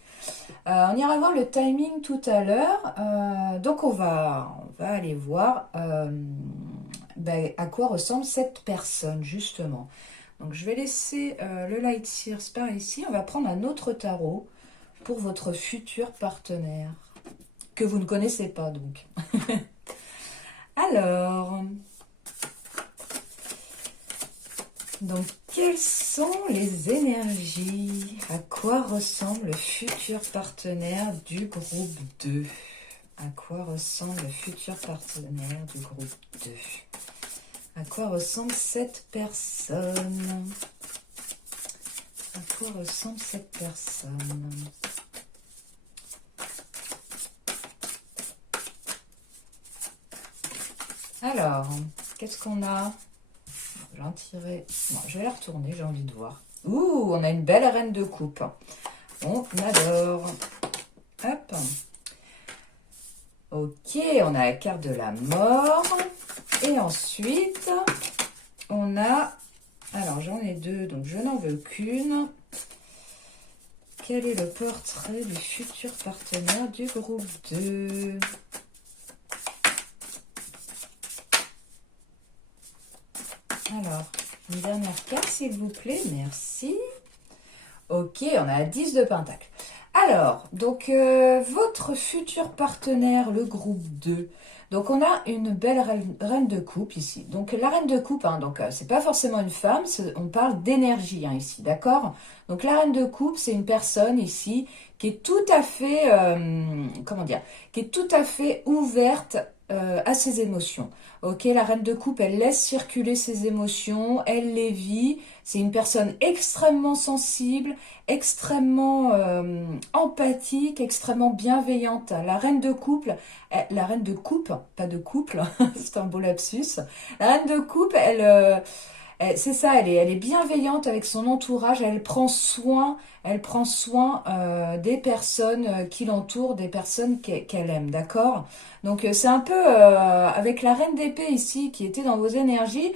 On ira voir le timing tout à l'heure. Donc on va aller voir à quoi ressemble cette personne justement. Donc je vais laisser le Light Seers par ici. On va prendre un autre tarot pour votre futur partenaire que vous ne connaissez pas donc. Alors, donc, quelles sont les énergies? À quoi ressemble le futur partenaire du groupe 2? À quoi ressemble le futur partenaire du groupe 2? À quoi ressemble cette personne? À quoi ressemble cette personne? Alors, qu'est-ce qu'on a? J'en tirer. Non, je vais la retourner, j'ai envie de voir. Ouh, on a une belle reine de coupe. On adore. Hop. Ok, on a la carte de la mort. Et ensuite, on a... Alors, j'en ai 2, donc je n'en veux qu'une. Quel est le portrait du futur partenaire du groupe 2? Alors, une dernière carte, s'il vous plaît. Merci. Ok, on a la 10 de Pentacle. Alors, donc, votre futur partenaire, le groupe 2. Donc, on a une belle reine de coupe ici. Donc, la reine de coupe, hein, donc, c'est pas forcément une femme, on parle d'énergie hein, ici, d'accord? Donc, la reine de coupe, c'est une personne ici qui est tout à fait, comment dire, qui est tout à fait ouverte à ses émotions. Ok, la reine de coupe, elle laisse circuler ses émotions, elle les vit. C'est une personne extrêmement sensible, extrêmement empathique, extrêmement bienveillante. La reine de couple, la reine de coupe, pas de couple, c'est un beau lapsus. La reine de coupe, c'est ça, elle est bienveillante avec son entourage, elle prend soin des personnes qui l'entourent, des personnes qu'elle aime, d'accord? Donc c'est un peu avec la reine d'épée ici qui était dans vos énergies,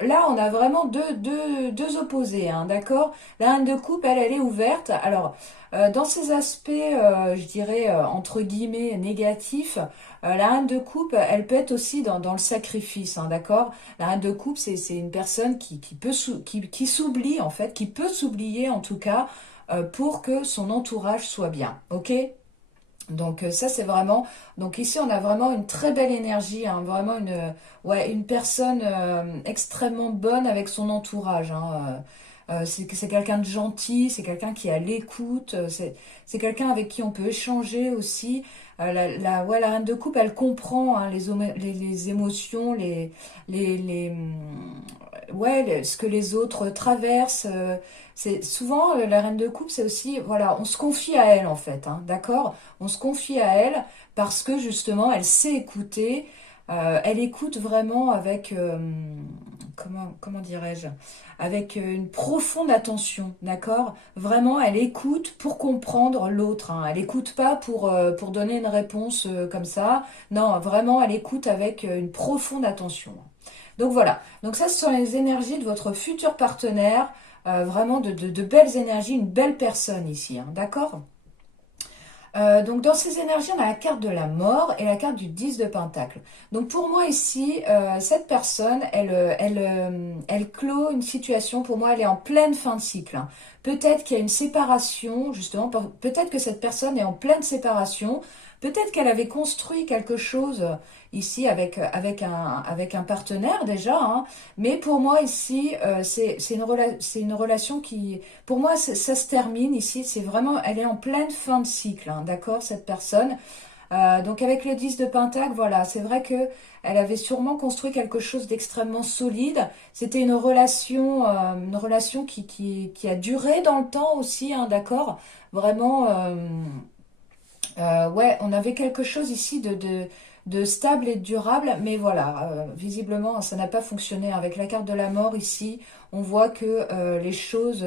là on a vraiment deux opposés, hein, d'accord? La reine de coupe, elle est ouverte. Alors dans ses aspects, je dirais entre guillemets négatifs, la reine de coupe, elle peut être aussi dans le sacrifice, hein, d'accord? La reine de coupe, c'est une personne qui s'oublie en fait, qui peut s'oublier en tout cas pour que son entourage soit bien, ok? Donc ça c'est vraiment, donc ici on a vraiment une très belle énergie, hein, vraiment une personne extrêmement bonne avec son entourage, hein, c'est quelqu'un de gentil, c'est quelqu'un qui a l'écoute, c'est quelqu'un avec qui on peut échanger aussi. La reine de coupe, elle comprend hein, les émotions, ce que les autres traversent. C'est souvent la reine de coupe, c'est aussi, voilà, on se confie à elle en fait, hein, d'accord? On se confie à elle parce que justement, elle sait écouter. Elle écoute vraiment avec, comment dirais-je, avec une profonde attention, d'accord? Vraiment, elle écoute pour comprendre l'autre, hein. Elle écoute pas pour donner une réponse comme ça. Non, vraiment, elle écoute avec une profonde attention. Donc voilà, donc ça ce sont les énergies de votre futur partenaire, vraiment de belles énergies, une belle personne ici, hein, d'accord? Donc dans ces énergies, on a la carte de la mort et la carte du 10 de Pentacle. Donc pour moi ici, cette personne, elle clôt une situation, pour moi elle est en pleine fin de cycle, hein. Peut-être qu'il y a une séparation, justement, peut-être que cette personne est en pleine séparation, peut-être qu'elle avait construit quelque chose ici avec un partenaire déjà, hein. Mais pour moi ici, c'est une relation qui, pour moi, ça se termine ici. C'est vraiment, elle est en pleine fin de cycle, hein, d'accord, cette personne. Donc avec le 10 de Pentacle, voilà, c'est vrai que elle avait sûrement construit quelque chose d'extrêmement solide. C'était une relation qui a duré dans le temps aussi, hein, d'accord. Vraiment, ouais, on avait quelque chose ici de stable et de durable, mais voilà, visiblement, ça n'a pas fonctionné. Avec la carte de la mort ici, on voit que les choses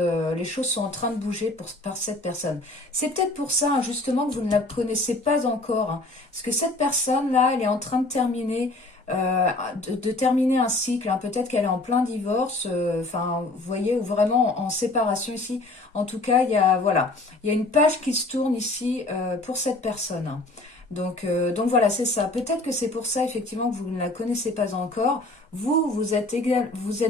sont en train de bouger par cette personne. C'est peut-être pour ça, hein, justement, que vous ne la connaissez pas encore, hein, parce que cette personne-là, elle est en train de terminer, de terminer un cycle, hein. Peut-être qu'elle est en plein divorce, enfin, vous voyez, ou vraiment en séparation ici. En tout cas, voilà, il y a une page qui se tourne ici pour cette personne, hein. Donc voilà, c'est ça. Peut-être que c'est pour ça, effectivement, que vous ne la connaissez pas encore. Vous êtes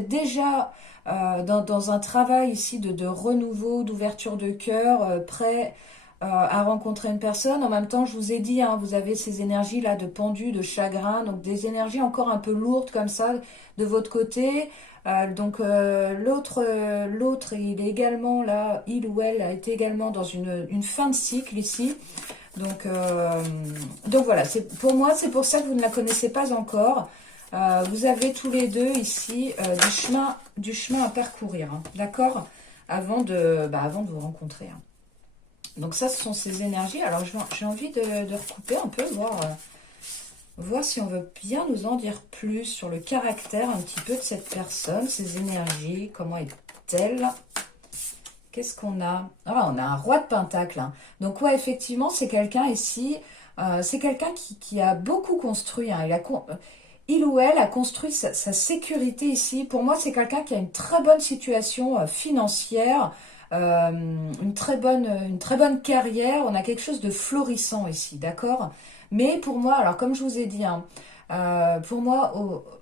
déjà dans un travail ici de renouveau, d'ouverture de cœur, prêt à rencontrer une personne. En même temps, je vous ai dit, hein, vous avez ces énergies-là de pendu, de chagrin, donc des énergies encore un peu lourdes comme ça de votre côté. L'autre, il est également là, il ou elle a été également dans une fin de cycle ici. Donc voilà, pour moi, c'est pour ça que vous ne la connaissez pas encore. Vous avez tous les deux ici du chemin à parcourir, hein, d'accord, avant de vous rencontrer, hein. Donc ça, ce sont ces énergies. Alors j'ai envie de recouper un peu, voir si on veut bien nous en dire plus sur le caractère un petit peu de cette personne, ses énergies, comment est-elle? Qu'est-ce qu'on a? Ah, on a un roi de pentacle, hein. Donc ouais, effectivement, c'est quelqu'un ici, c'est quelqu'un qui a beaucoup construit, hein. Il ou elle a construit sa sécurité ici. Pour moi, c'est quelqu'un qui a une très bonne situation financière, une très bonne carrière. On a quelque chose de florissant ici, d'accord? Mais pour moi, alors comme je vous ai dit, hein, pour moi,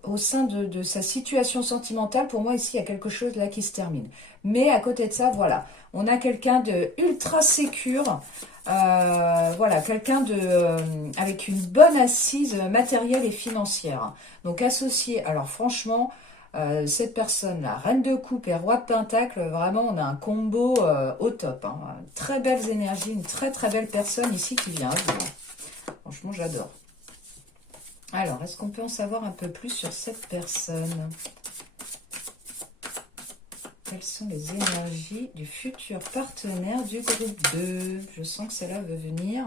au sein de sa situation sentimentale, pour moi, ici, il y a quelque chose là qui se termine. Mais à côté de ça, voilà, on a quelqu'un de ultra sécure, voilà, quelqu'un avec une bonne assise matérielle et financière. Donc associé, alors franchement, cette personne-là, Reine de Coupe et Roi de Pentacle, vraiment, on a un combo au top, hein. Très belles énergies, une très très belle personne ici qui vient. Franchement, j'adore. Alors, est-ce qu'on peut en savoir un peu plus sur cette personne? Quelles sont les énergies du futur partenaire du groupe 2? Je sens que celle-là veut venir.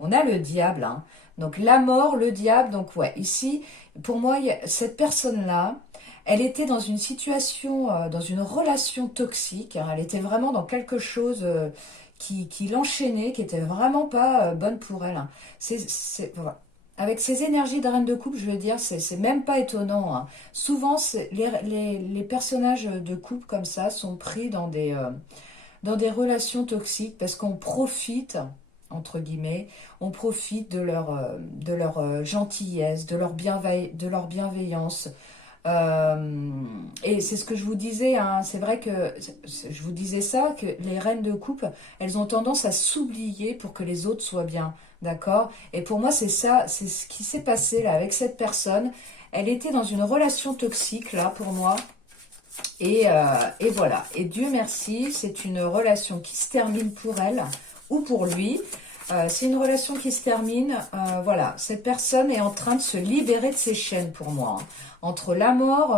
On a le diable, hein. Donc la mort, le diable. Donc ouais, ici, pour moi, cette personne-là, elle était dans une situation, dans une relation toxique, hein. Elle était vraiment dans quelque chose qui l'enchaînait, qui était vraiment pas bonne pour elle, hein. Voilà. Avec ces énergies de reine de coupe, je veux dire, c'est même pas étonnant, hein. Souvent, les personnages de couple comme ça sont pris dans des relations toxiques parce qu'on profite, entre guillemets, on profite de leur gentillesse, de de leur bienveillance. Et c'est ce que je vous disais, hein, c'est vrai que je vous disais ça, que les reines de coupe, elles ont tendance à s'oublier pour que les autres soient bien, d'accord? Et pour moi, c'est ça, c'est ce qui s'est passé là avec cette personne. Elle était dans une relation toxique là pour moi. Et voilà. Et Dieu merci, c'est une relation qui se termine pour elle ou pour lui. C'est une relation qui se termine. Voilà, cette personne est en train de se libérer de ses chaînes pour moi, hein. Entre la mort,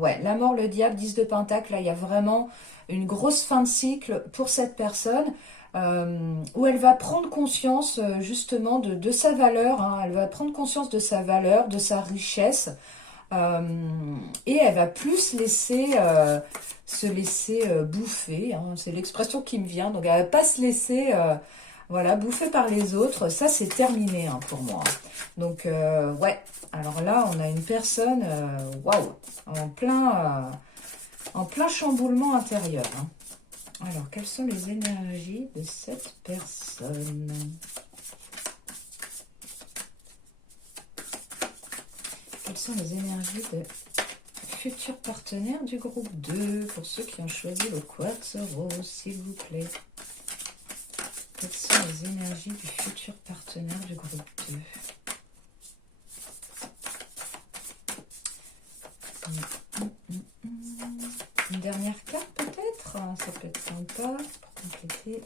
ouais, la mort, le diable, 10 de Pentacle, là, il y a vraiment une grosse fin de cycle pour cette personne où elle va prendre conscience justement de sa valeur, hein. Elle va prendre conscience de sa valeur, de sa richesse. Euh, et elle va plus se laisser bouffer, hein. C'est l'expression qui me vient. Donc elle va pas se laisser voilà, bouffer par les autres. Ça, c'est terminé, hein, pour moi. Donc ouais, alors là, on a une personne waouh, en plein chamboulement intérieur, hein. Alors, quelles sont les énergies de cette personne? Quelles sont les énergies de futur partenaire du groupe 2 pour ceux qui ont choisi le quartz rose, s'il vous plaît? Quelles sont les énergies du futur partenaire du groupe 2? Une dernière carte peut-être? Ça peut être sympa pour compléter.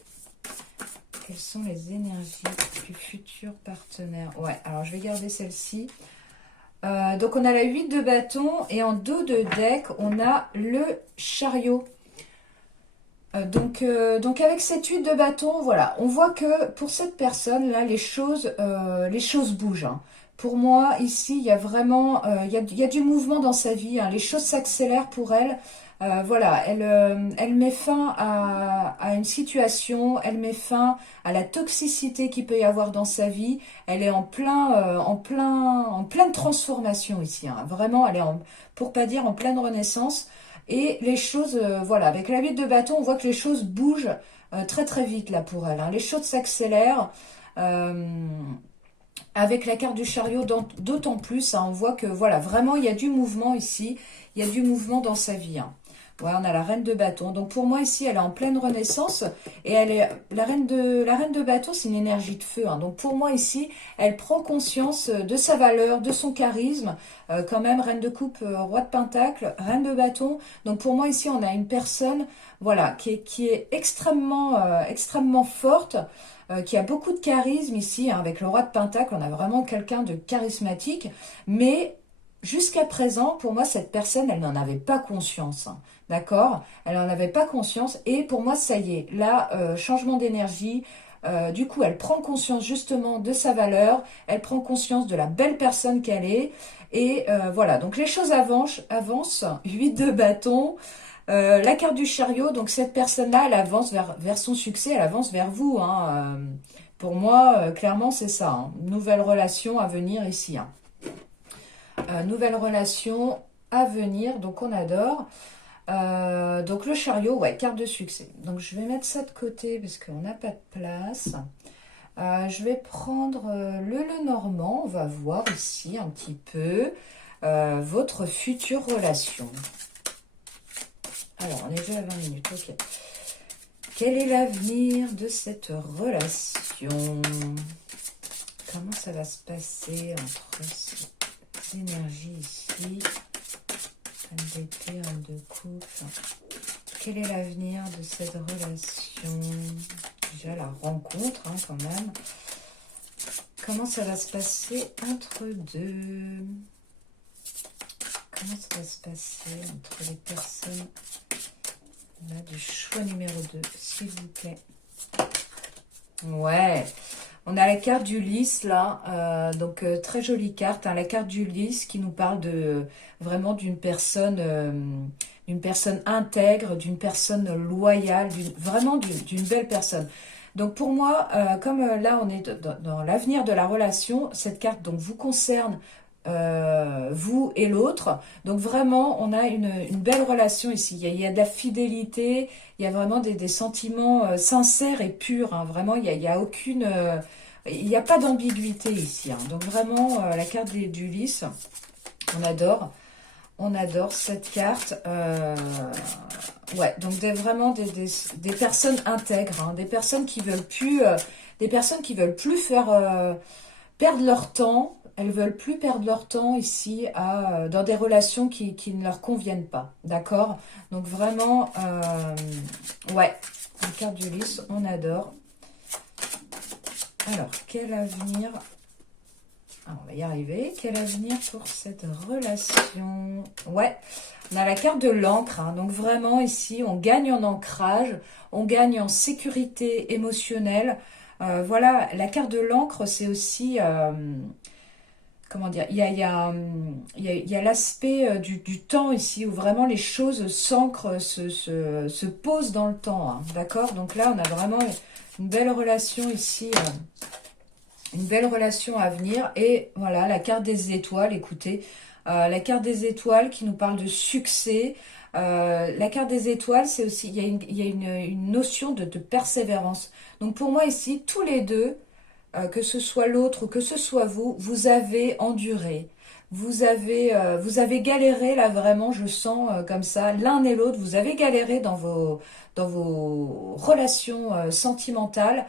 Quelles sont les énergies du futur partenaire? Ouais, alors je vais garder celle-ci. Donc on a la 8 de bâton et en dos de deck, on a le chariot. Donc avec cette 8 de bâton, voilà, on voit que pour cette personne-là, les choses bougent, hein. Pour moi, ici, il y a vraiment il y a du mouvement dans sa vie, hein. Les choses s'accélèrent pour elle. Voilà, elle met fin à une situation, elle met fin à la toxicité qu'il peut y avoir dans sa vie. Elle est en pleine transformation ici, hein. Vraiment, elle est pour pas dire en pleine renaissance. Et les choses, voilà, avec la 8 de bâton, on voit que les choses bougent très très vite là pour elle, hein. Les choses s'accélèrent. Avec la carte du chariot, d'autant plus, hein, on voit que voilà, vraiment, il y a du mouvement ici. Il y a du mouvement dans sa vie, hein. Ouais, on a la reine de bâton. Donc pour moi ici, elle est en pleine renaissance et elle est la reine de bâton, c'est une énergie de feu, hein. Donc pour moi ici, elle prend conscience de sa valeur, de son charisme. Quand même, reine de coupe, roi de pentacle, reine de bâton. Donc pour moi ici, on a une personne, voilà, qui est extrêmement forte. Qui a beaucoup de charisme ici, hein. Avec le roi de pentacle, on a vraiment quelqu'un de charismatique, mais jusqu'à présent, pour moi, cette personne, elle n'en avait pas conscience, hein. D'accord? Elle n'en avait pas conscience. Et pour moi, ça y est. Là, changement d'énergie. Du coup, elle prend conscience justement de sa valeur. Elle prend conscience de la belle personne qu'elle est. Et voilà. Donc, les choses avancent. 8 de bâton. La carte du chariot. Donc, cette personne-là, elle avance vers son succès. Elle avance vers vous, hein. Pour moi, clairement, c'est ça, hein. Nouvelle relation à venir ici, hein. Nouvelle relation à venir, donc on adore. Donc le chariot, ouais, carte de succès. Donc je vais mettre ça de côté parce qu'on n'a pas de place. Je vais prendre le Lenormand. On va voir ici un petit peu votre future relation. Alors, on est déjà à 20 minutes, ok. Quel est l'avenir de cette relation? Comment ça va se passer entre ces énergies ici? Reine d'épée, reine de coupe. Quel est l'avenir de cette relation? Déjà la rencontre, hein, quand même. Comment ça va se passer entre deux? Comment ça va se passer entre les personnes là du choix numéro 2, s'il vous plaît? Ouais. On a la carte du lys là, donc très jolie carte, hein, la carte du lys qui nous parle de vraiment d'une personne intègre, d'une personne loyale, vraiment d'une belle personne. Donc pour moi, comme là on est dans l'avenir de la relation, cette carte donc vous concerne vous et l'autre. Donc vraiment, on a une belle relation ici. Il y a de la fidélité, il y a vraiment des sentiments sincères et purs, hein. Vraiment, il y a aucune... il n'y a pas d'ambiguïté ici, hein. Donc vraiment, la carte du lys, on adore. On adore cette carte. Ouais, donc vraiment des personnes intègres, hein, des personnes qui veulent plus, faire perdre leur temps. Elles veulent plus perdre leur temps ici dans des relations qui ne leur conviennent pas. D'accord? Donc vraiment, ouais, la carte du lys, on adore. Alors, quel avenir? Ah, on va y arriver. Quel avenir pour cette relation? Ouais, on a la carte de l'encre. Hein. Donc vraiment ici, on gagne en ancrage, on gagne en sécurité émotionnelle. Voilà, la carte de l'encre, c'est aussi... comment dire, il y a l'aspect du temps ici où vraiment les choses s'ancrent, se posent dans le temps. Hein, d'accord? Donc là, on a vraiment une belle relation ici, une belle relation à venir. Et voilà, la carte des étoiles, écoutez, la carte des étoiles qui nous parle de succès. La carte des étoiles, c'est aussi, il y a une notion de persévérance. Donc pour moi ici, tous les deux, que ce soit l'autre ou que ce soit vous, vous avez enduré. Vous avez galéré là vraiment, je sens comme ça, l'un et l'autre, vous avez galéré dans vos relations sentimentales.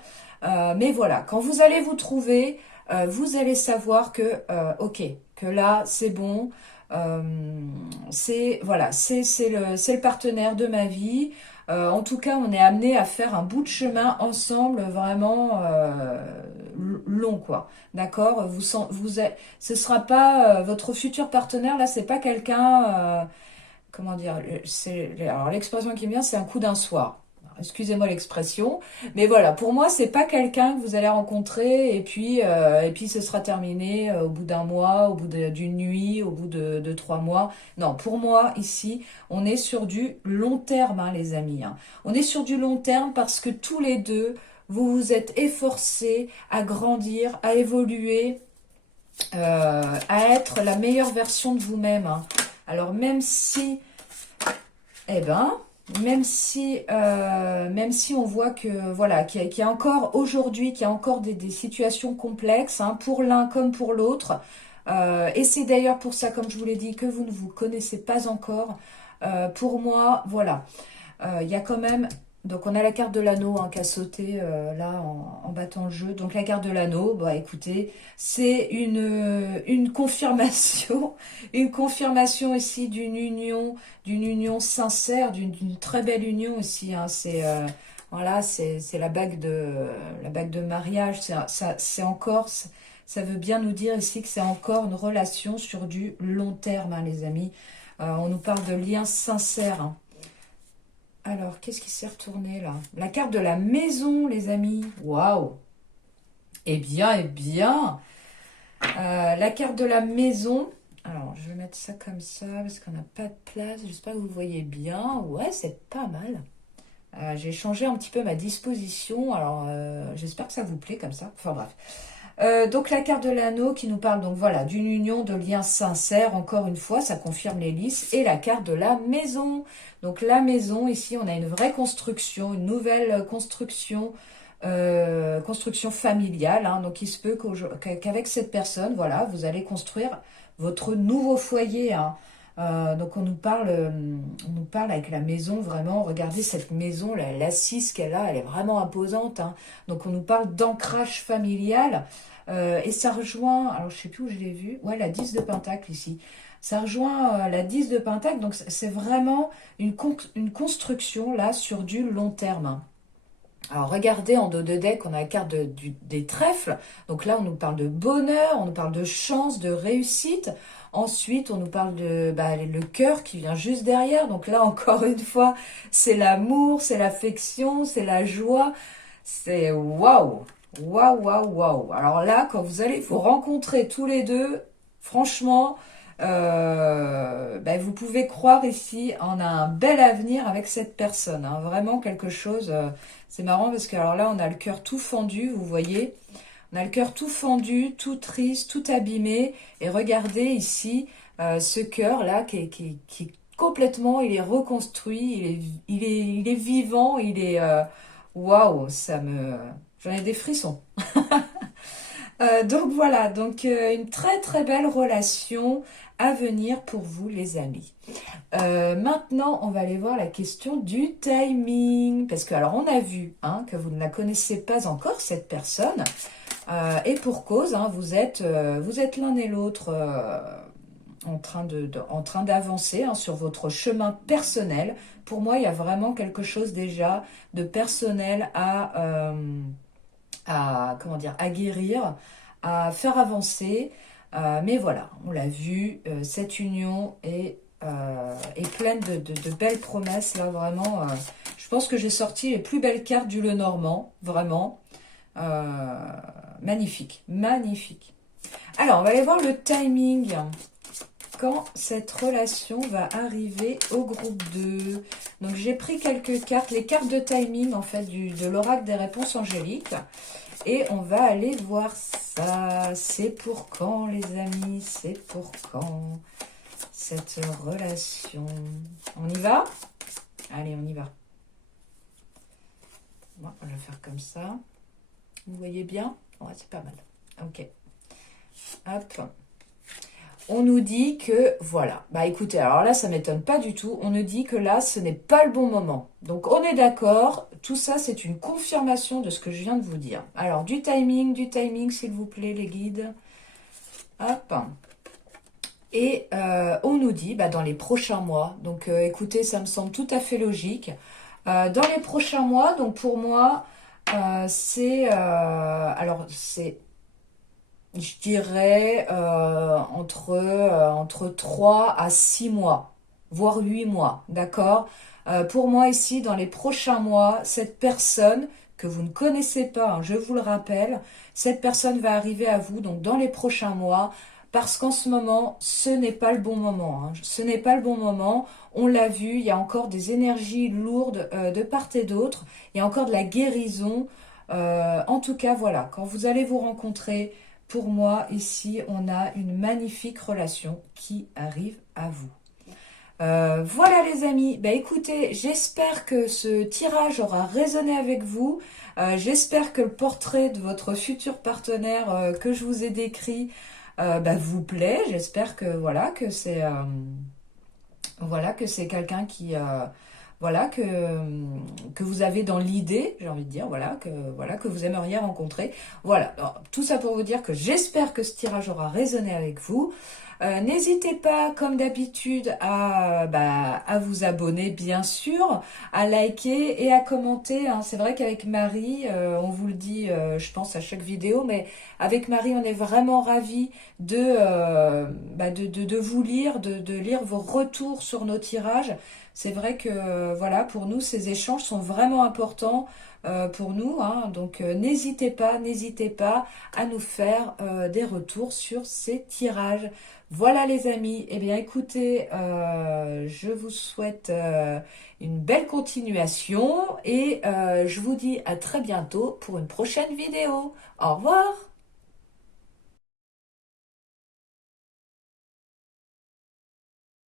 Mais voilà, quand vous allez vous trouver, vous allez savoir que, ok, que là c'est bon, euh, c'est voilà, c'est le partenaire de ma vie. En tout cas, on est amené à faire un bout de chemin ensemble, vraiment long, quoi. D'accord? Ce sera pas votre futur partenaire. Là, c'est pas quelqu'un. Comment dire? Alors l'expression qui me vient, c'est un coup d'un soir. Excusez-moi l'expression, mais voilà, pour moi, c'est pas quelqu'un que vous allez rencontrer et puis ce sera terminé au bout d'un mois, au bout d'une nuit, au bout de 3 mois. Non, pour moi, ici, on est sur du long terme, hein, les amis. Hein. On est sur du long terme parce que tous les deux, vous vous êtes efforcés à grandir, à évoluer, à être la meilleure version de vous-même. Hein. Alors même si, eh ben, même si on voit que voilà, qu'il y a encore aujourd'hui, qu'il y a encore des situations complexes hein, pour l'un comme pour l'autre. Et c'est d'ailleurs pour ça, comme je vous l'ai dit, que vous ne vous connaissez pas encore. Pour moi, voilà. Il y a quand même... Donc on a la carte de l'anneau hein, qui a sauté là en battant le jeu. Donc la carte de l'anneau, bah écoutez, c'est une confirmation, une confirmation ici d'une union sincère, d'une très belle union ici. Hein. C'est voilà, c'est la bague de mariage. C'est encore, ça veut bien nous dire ici que c'est encore une relation sur du long terme, hein, les amis. On nous parle de liens sincères. Hein. Alors, qu'est-ce qui s'est retourné là? La carte de la maison, les amis. Waouh! Eh bien, eh bien. La carte de la maison. Alors, je vais mettre ça comme ça parce qu'on n'a pas de place. J'espère que vous voyez bien. Ouais, c'est pas mal. J'ai changé un petit peu ma disposition. Alors, j'espère que ça vous plaît comme ça. Enfin, bref. Donc la carte de l'anneau qui nous parle donc voilà d'une union de liens sincères, encore une fois ça confirme les lices, et la carte de la maison. Donc la maison ici on a une vraie construction, une nouvelle construction, construction familiale, hein. Donc il se peut qu'avec cette personne voilà vous allez construire votre nouveau foyer, hein. Donc on nous parle avec la maison vraiment. Regardez cette maison, l'assise qu'elle a, elle est vraiment imposante. Hein. Donc on nous parle d'ancrage familial et ça rejoint. Alors je sais plus où je l'ai vu. Ouais, la 10 de Pentacle ici. Ça rejoint la 10 de Pentacle. Donc c'est vraiment une construction là sur du long terme. Hein. Alors regardez en dos de deck, on a la carte des trèfles. Donc là, on nous parle de bonheur, on nous parle de chance, de réussite. Ensuite, on nous parle de le cœur qui vient juste derrière. Donc là, encore une fois, c'est l'amour, c'est l'affection, c'est la joie. C'est waouh, waouh, waouh, waouh. Alors là, quand vous allez vous rencontrer tous les deux, franchement, vous pouvez croire ici en un bel avenir avec cette personne. Hein. Vraiment quelque chose. C'est marrant parce que alors là, on a le cœur tout fendu, vous voyez. On a le cœur tout fendu, tout triste, tout abîmé. Et regardez ici ce cœur-là qui complètement, il est reconstruit, il est vivant, il est... Waouh, ça me... J'en ai des frissons. Donc voilà, donc une très très belle relation à venir pour vous les amis. Maintenant, on va aller voir la question du timing. Parce que alors on a vu hein, que vous ne la connaissez pas encore, cette personne. Et pour cause, hein, vous êtes l'un et l'autre en train d'avancer hein, sur votre chemin personnel. Pour moi, il y a vraiment quelque chose déjà de personnel comment dire, à guérir, à faire avancer. Mais voilà, on l'a vu, cette union est pleine de belles promesses. Là, vraiment, je pense que j'ai sorti les plus belles cartes du Lenormand, vraiment. Euh, Magnifique, magnifique. Alors, on va aller voir le timing. Quand cette relation va arriver au groupe 2. Donc, j'ai pris quelques cartes, les cartes de timing, en fait, de l'oracle des réponses angéliques. Et on va aller voir ça. C'est pour quand, les amis? C'est pour quand, cette relation? On y va? Allez, on y va. Bon, on va le faire comme ça. Vous voyez bien? Ouais, c'est pas mal. Ok. Hop. On nous dit que, voilà, bah écoutez, alors là, ça m'étonne pas du tout. On nous dit que là, ce n'est pas le bon moment. Donc, on est d'accord. Tout ça, c'est une confirmation de ce que je viens de vous dire. Alors, du timing, s'il vous plaît, les guides. Hop. Et on nous dit, bah, dans les prochains mois. Donc, écoutez, ça me semble tout à fait logique. Dans les prochains mois, donc pour moi, alors, c'est... Je dirais entre 3 à 6 mois, voire 8 mois, d'accord. Pour moi ici, dans les prochains mois, cette personne que vous ne connaissez pas, hein, je vous le rappelle, cette personne va arriver à vous, donc dans les prochains mois, parce qu'en ce moment, ce n'est pas le bon moment, hein. Ce n'est pas le bon moment, on l'a vu, il y a encore des énergies lourdes de part et d'autre, il y a encore de la guérison. En tout cas, voilà, quand vous allez vous rencontrer, pour moi, ici, on a une magnifique relation qui arrive à vous. Voilà les amis, bah écoutez, j'espère que ce tirage aura résonné avec vous. J'espère que le portrait de votre futur partenaire que je vous ai décrit bah, vous plaît. J'espère que voilà que c'est quelqu'un qui voilà que vous avez dans l'idée, j'ai envie de dire, voilà que vous aimeriez rencontrer. Voilà, alors, tout ça pour vous dire que j'espère que ce tirage aura résonné avec vous. N'hésitez pas, comme d'habitude, à vous abonner, bien sûr, à liker et à commenter, hein. C'est vrai qu'avec Marie, on vous le dit, je pense, à chaque vidéo, mais avec Marie, on est vraiment ravis de vous lire, de lire vos retours sur nos tirages. C'est vrai que, voilà, pour nous, ces échanges sont vraiment importants pour nous, hein. Donc, n'hésitez pas à nous faire des retours sur ces tirages. Voilà les amis, eh bien écoutez, je vous souhaite une belle continuation et je vous dis à très bientôt pour une prochaine vidéo. Au revoir!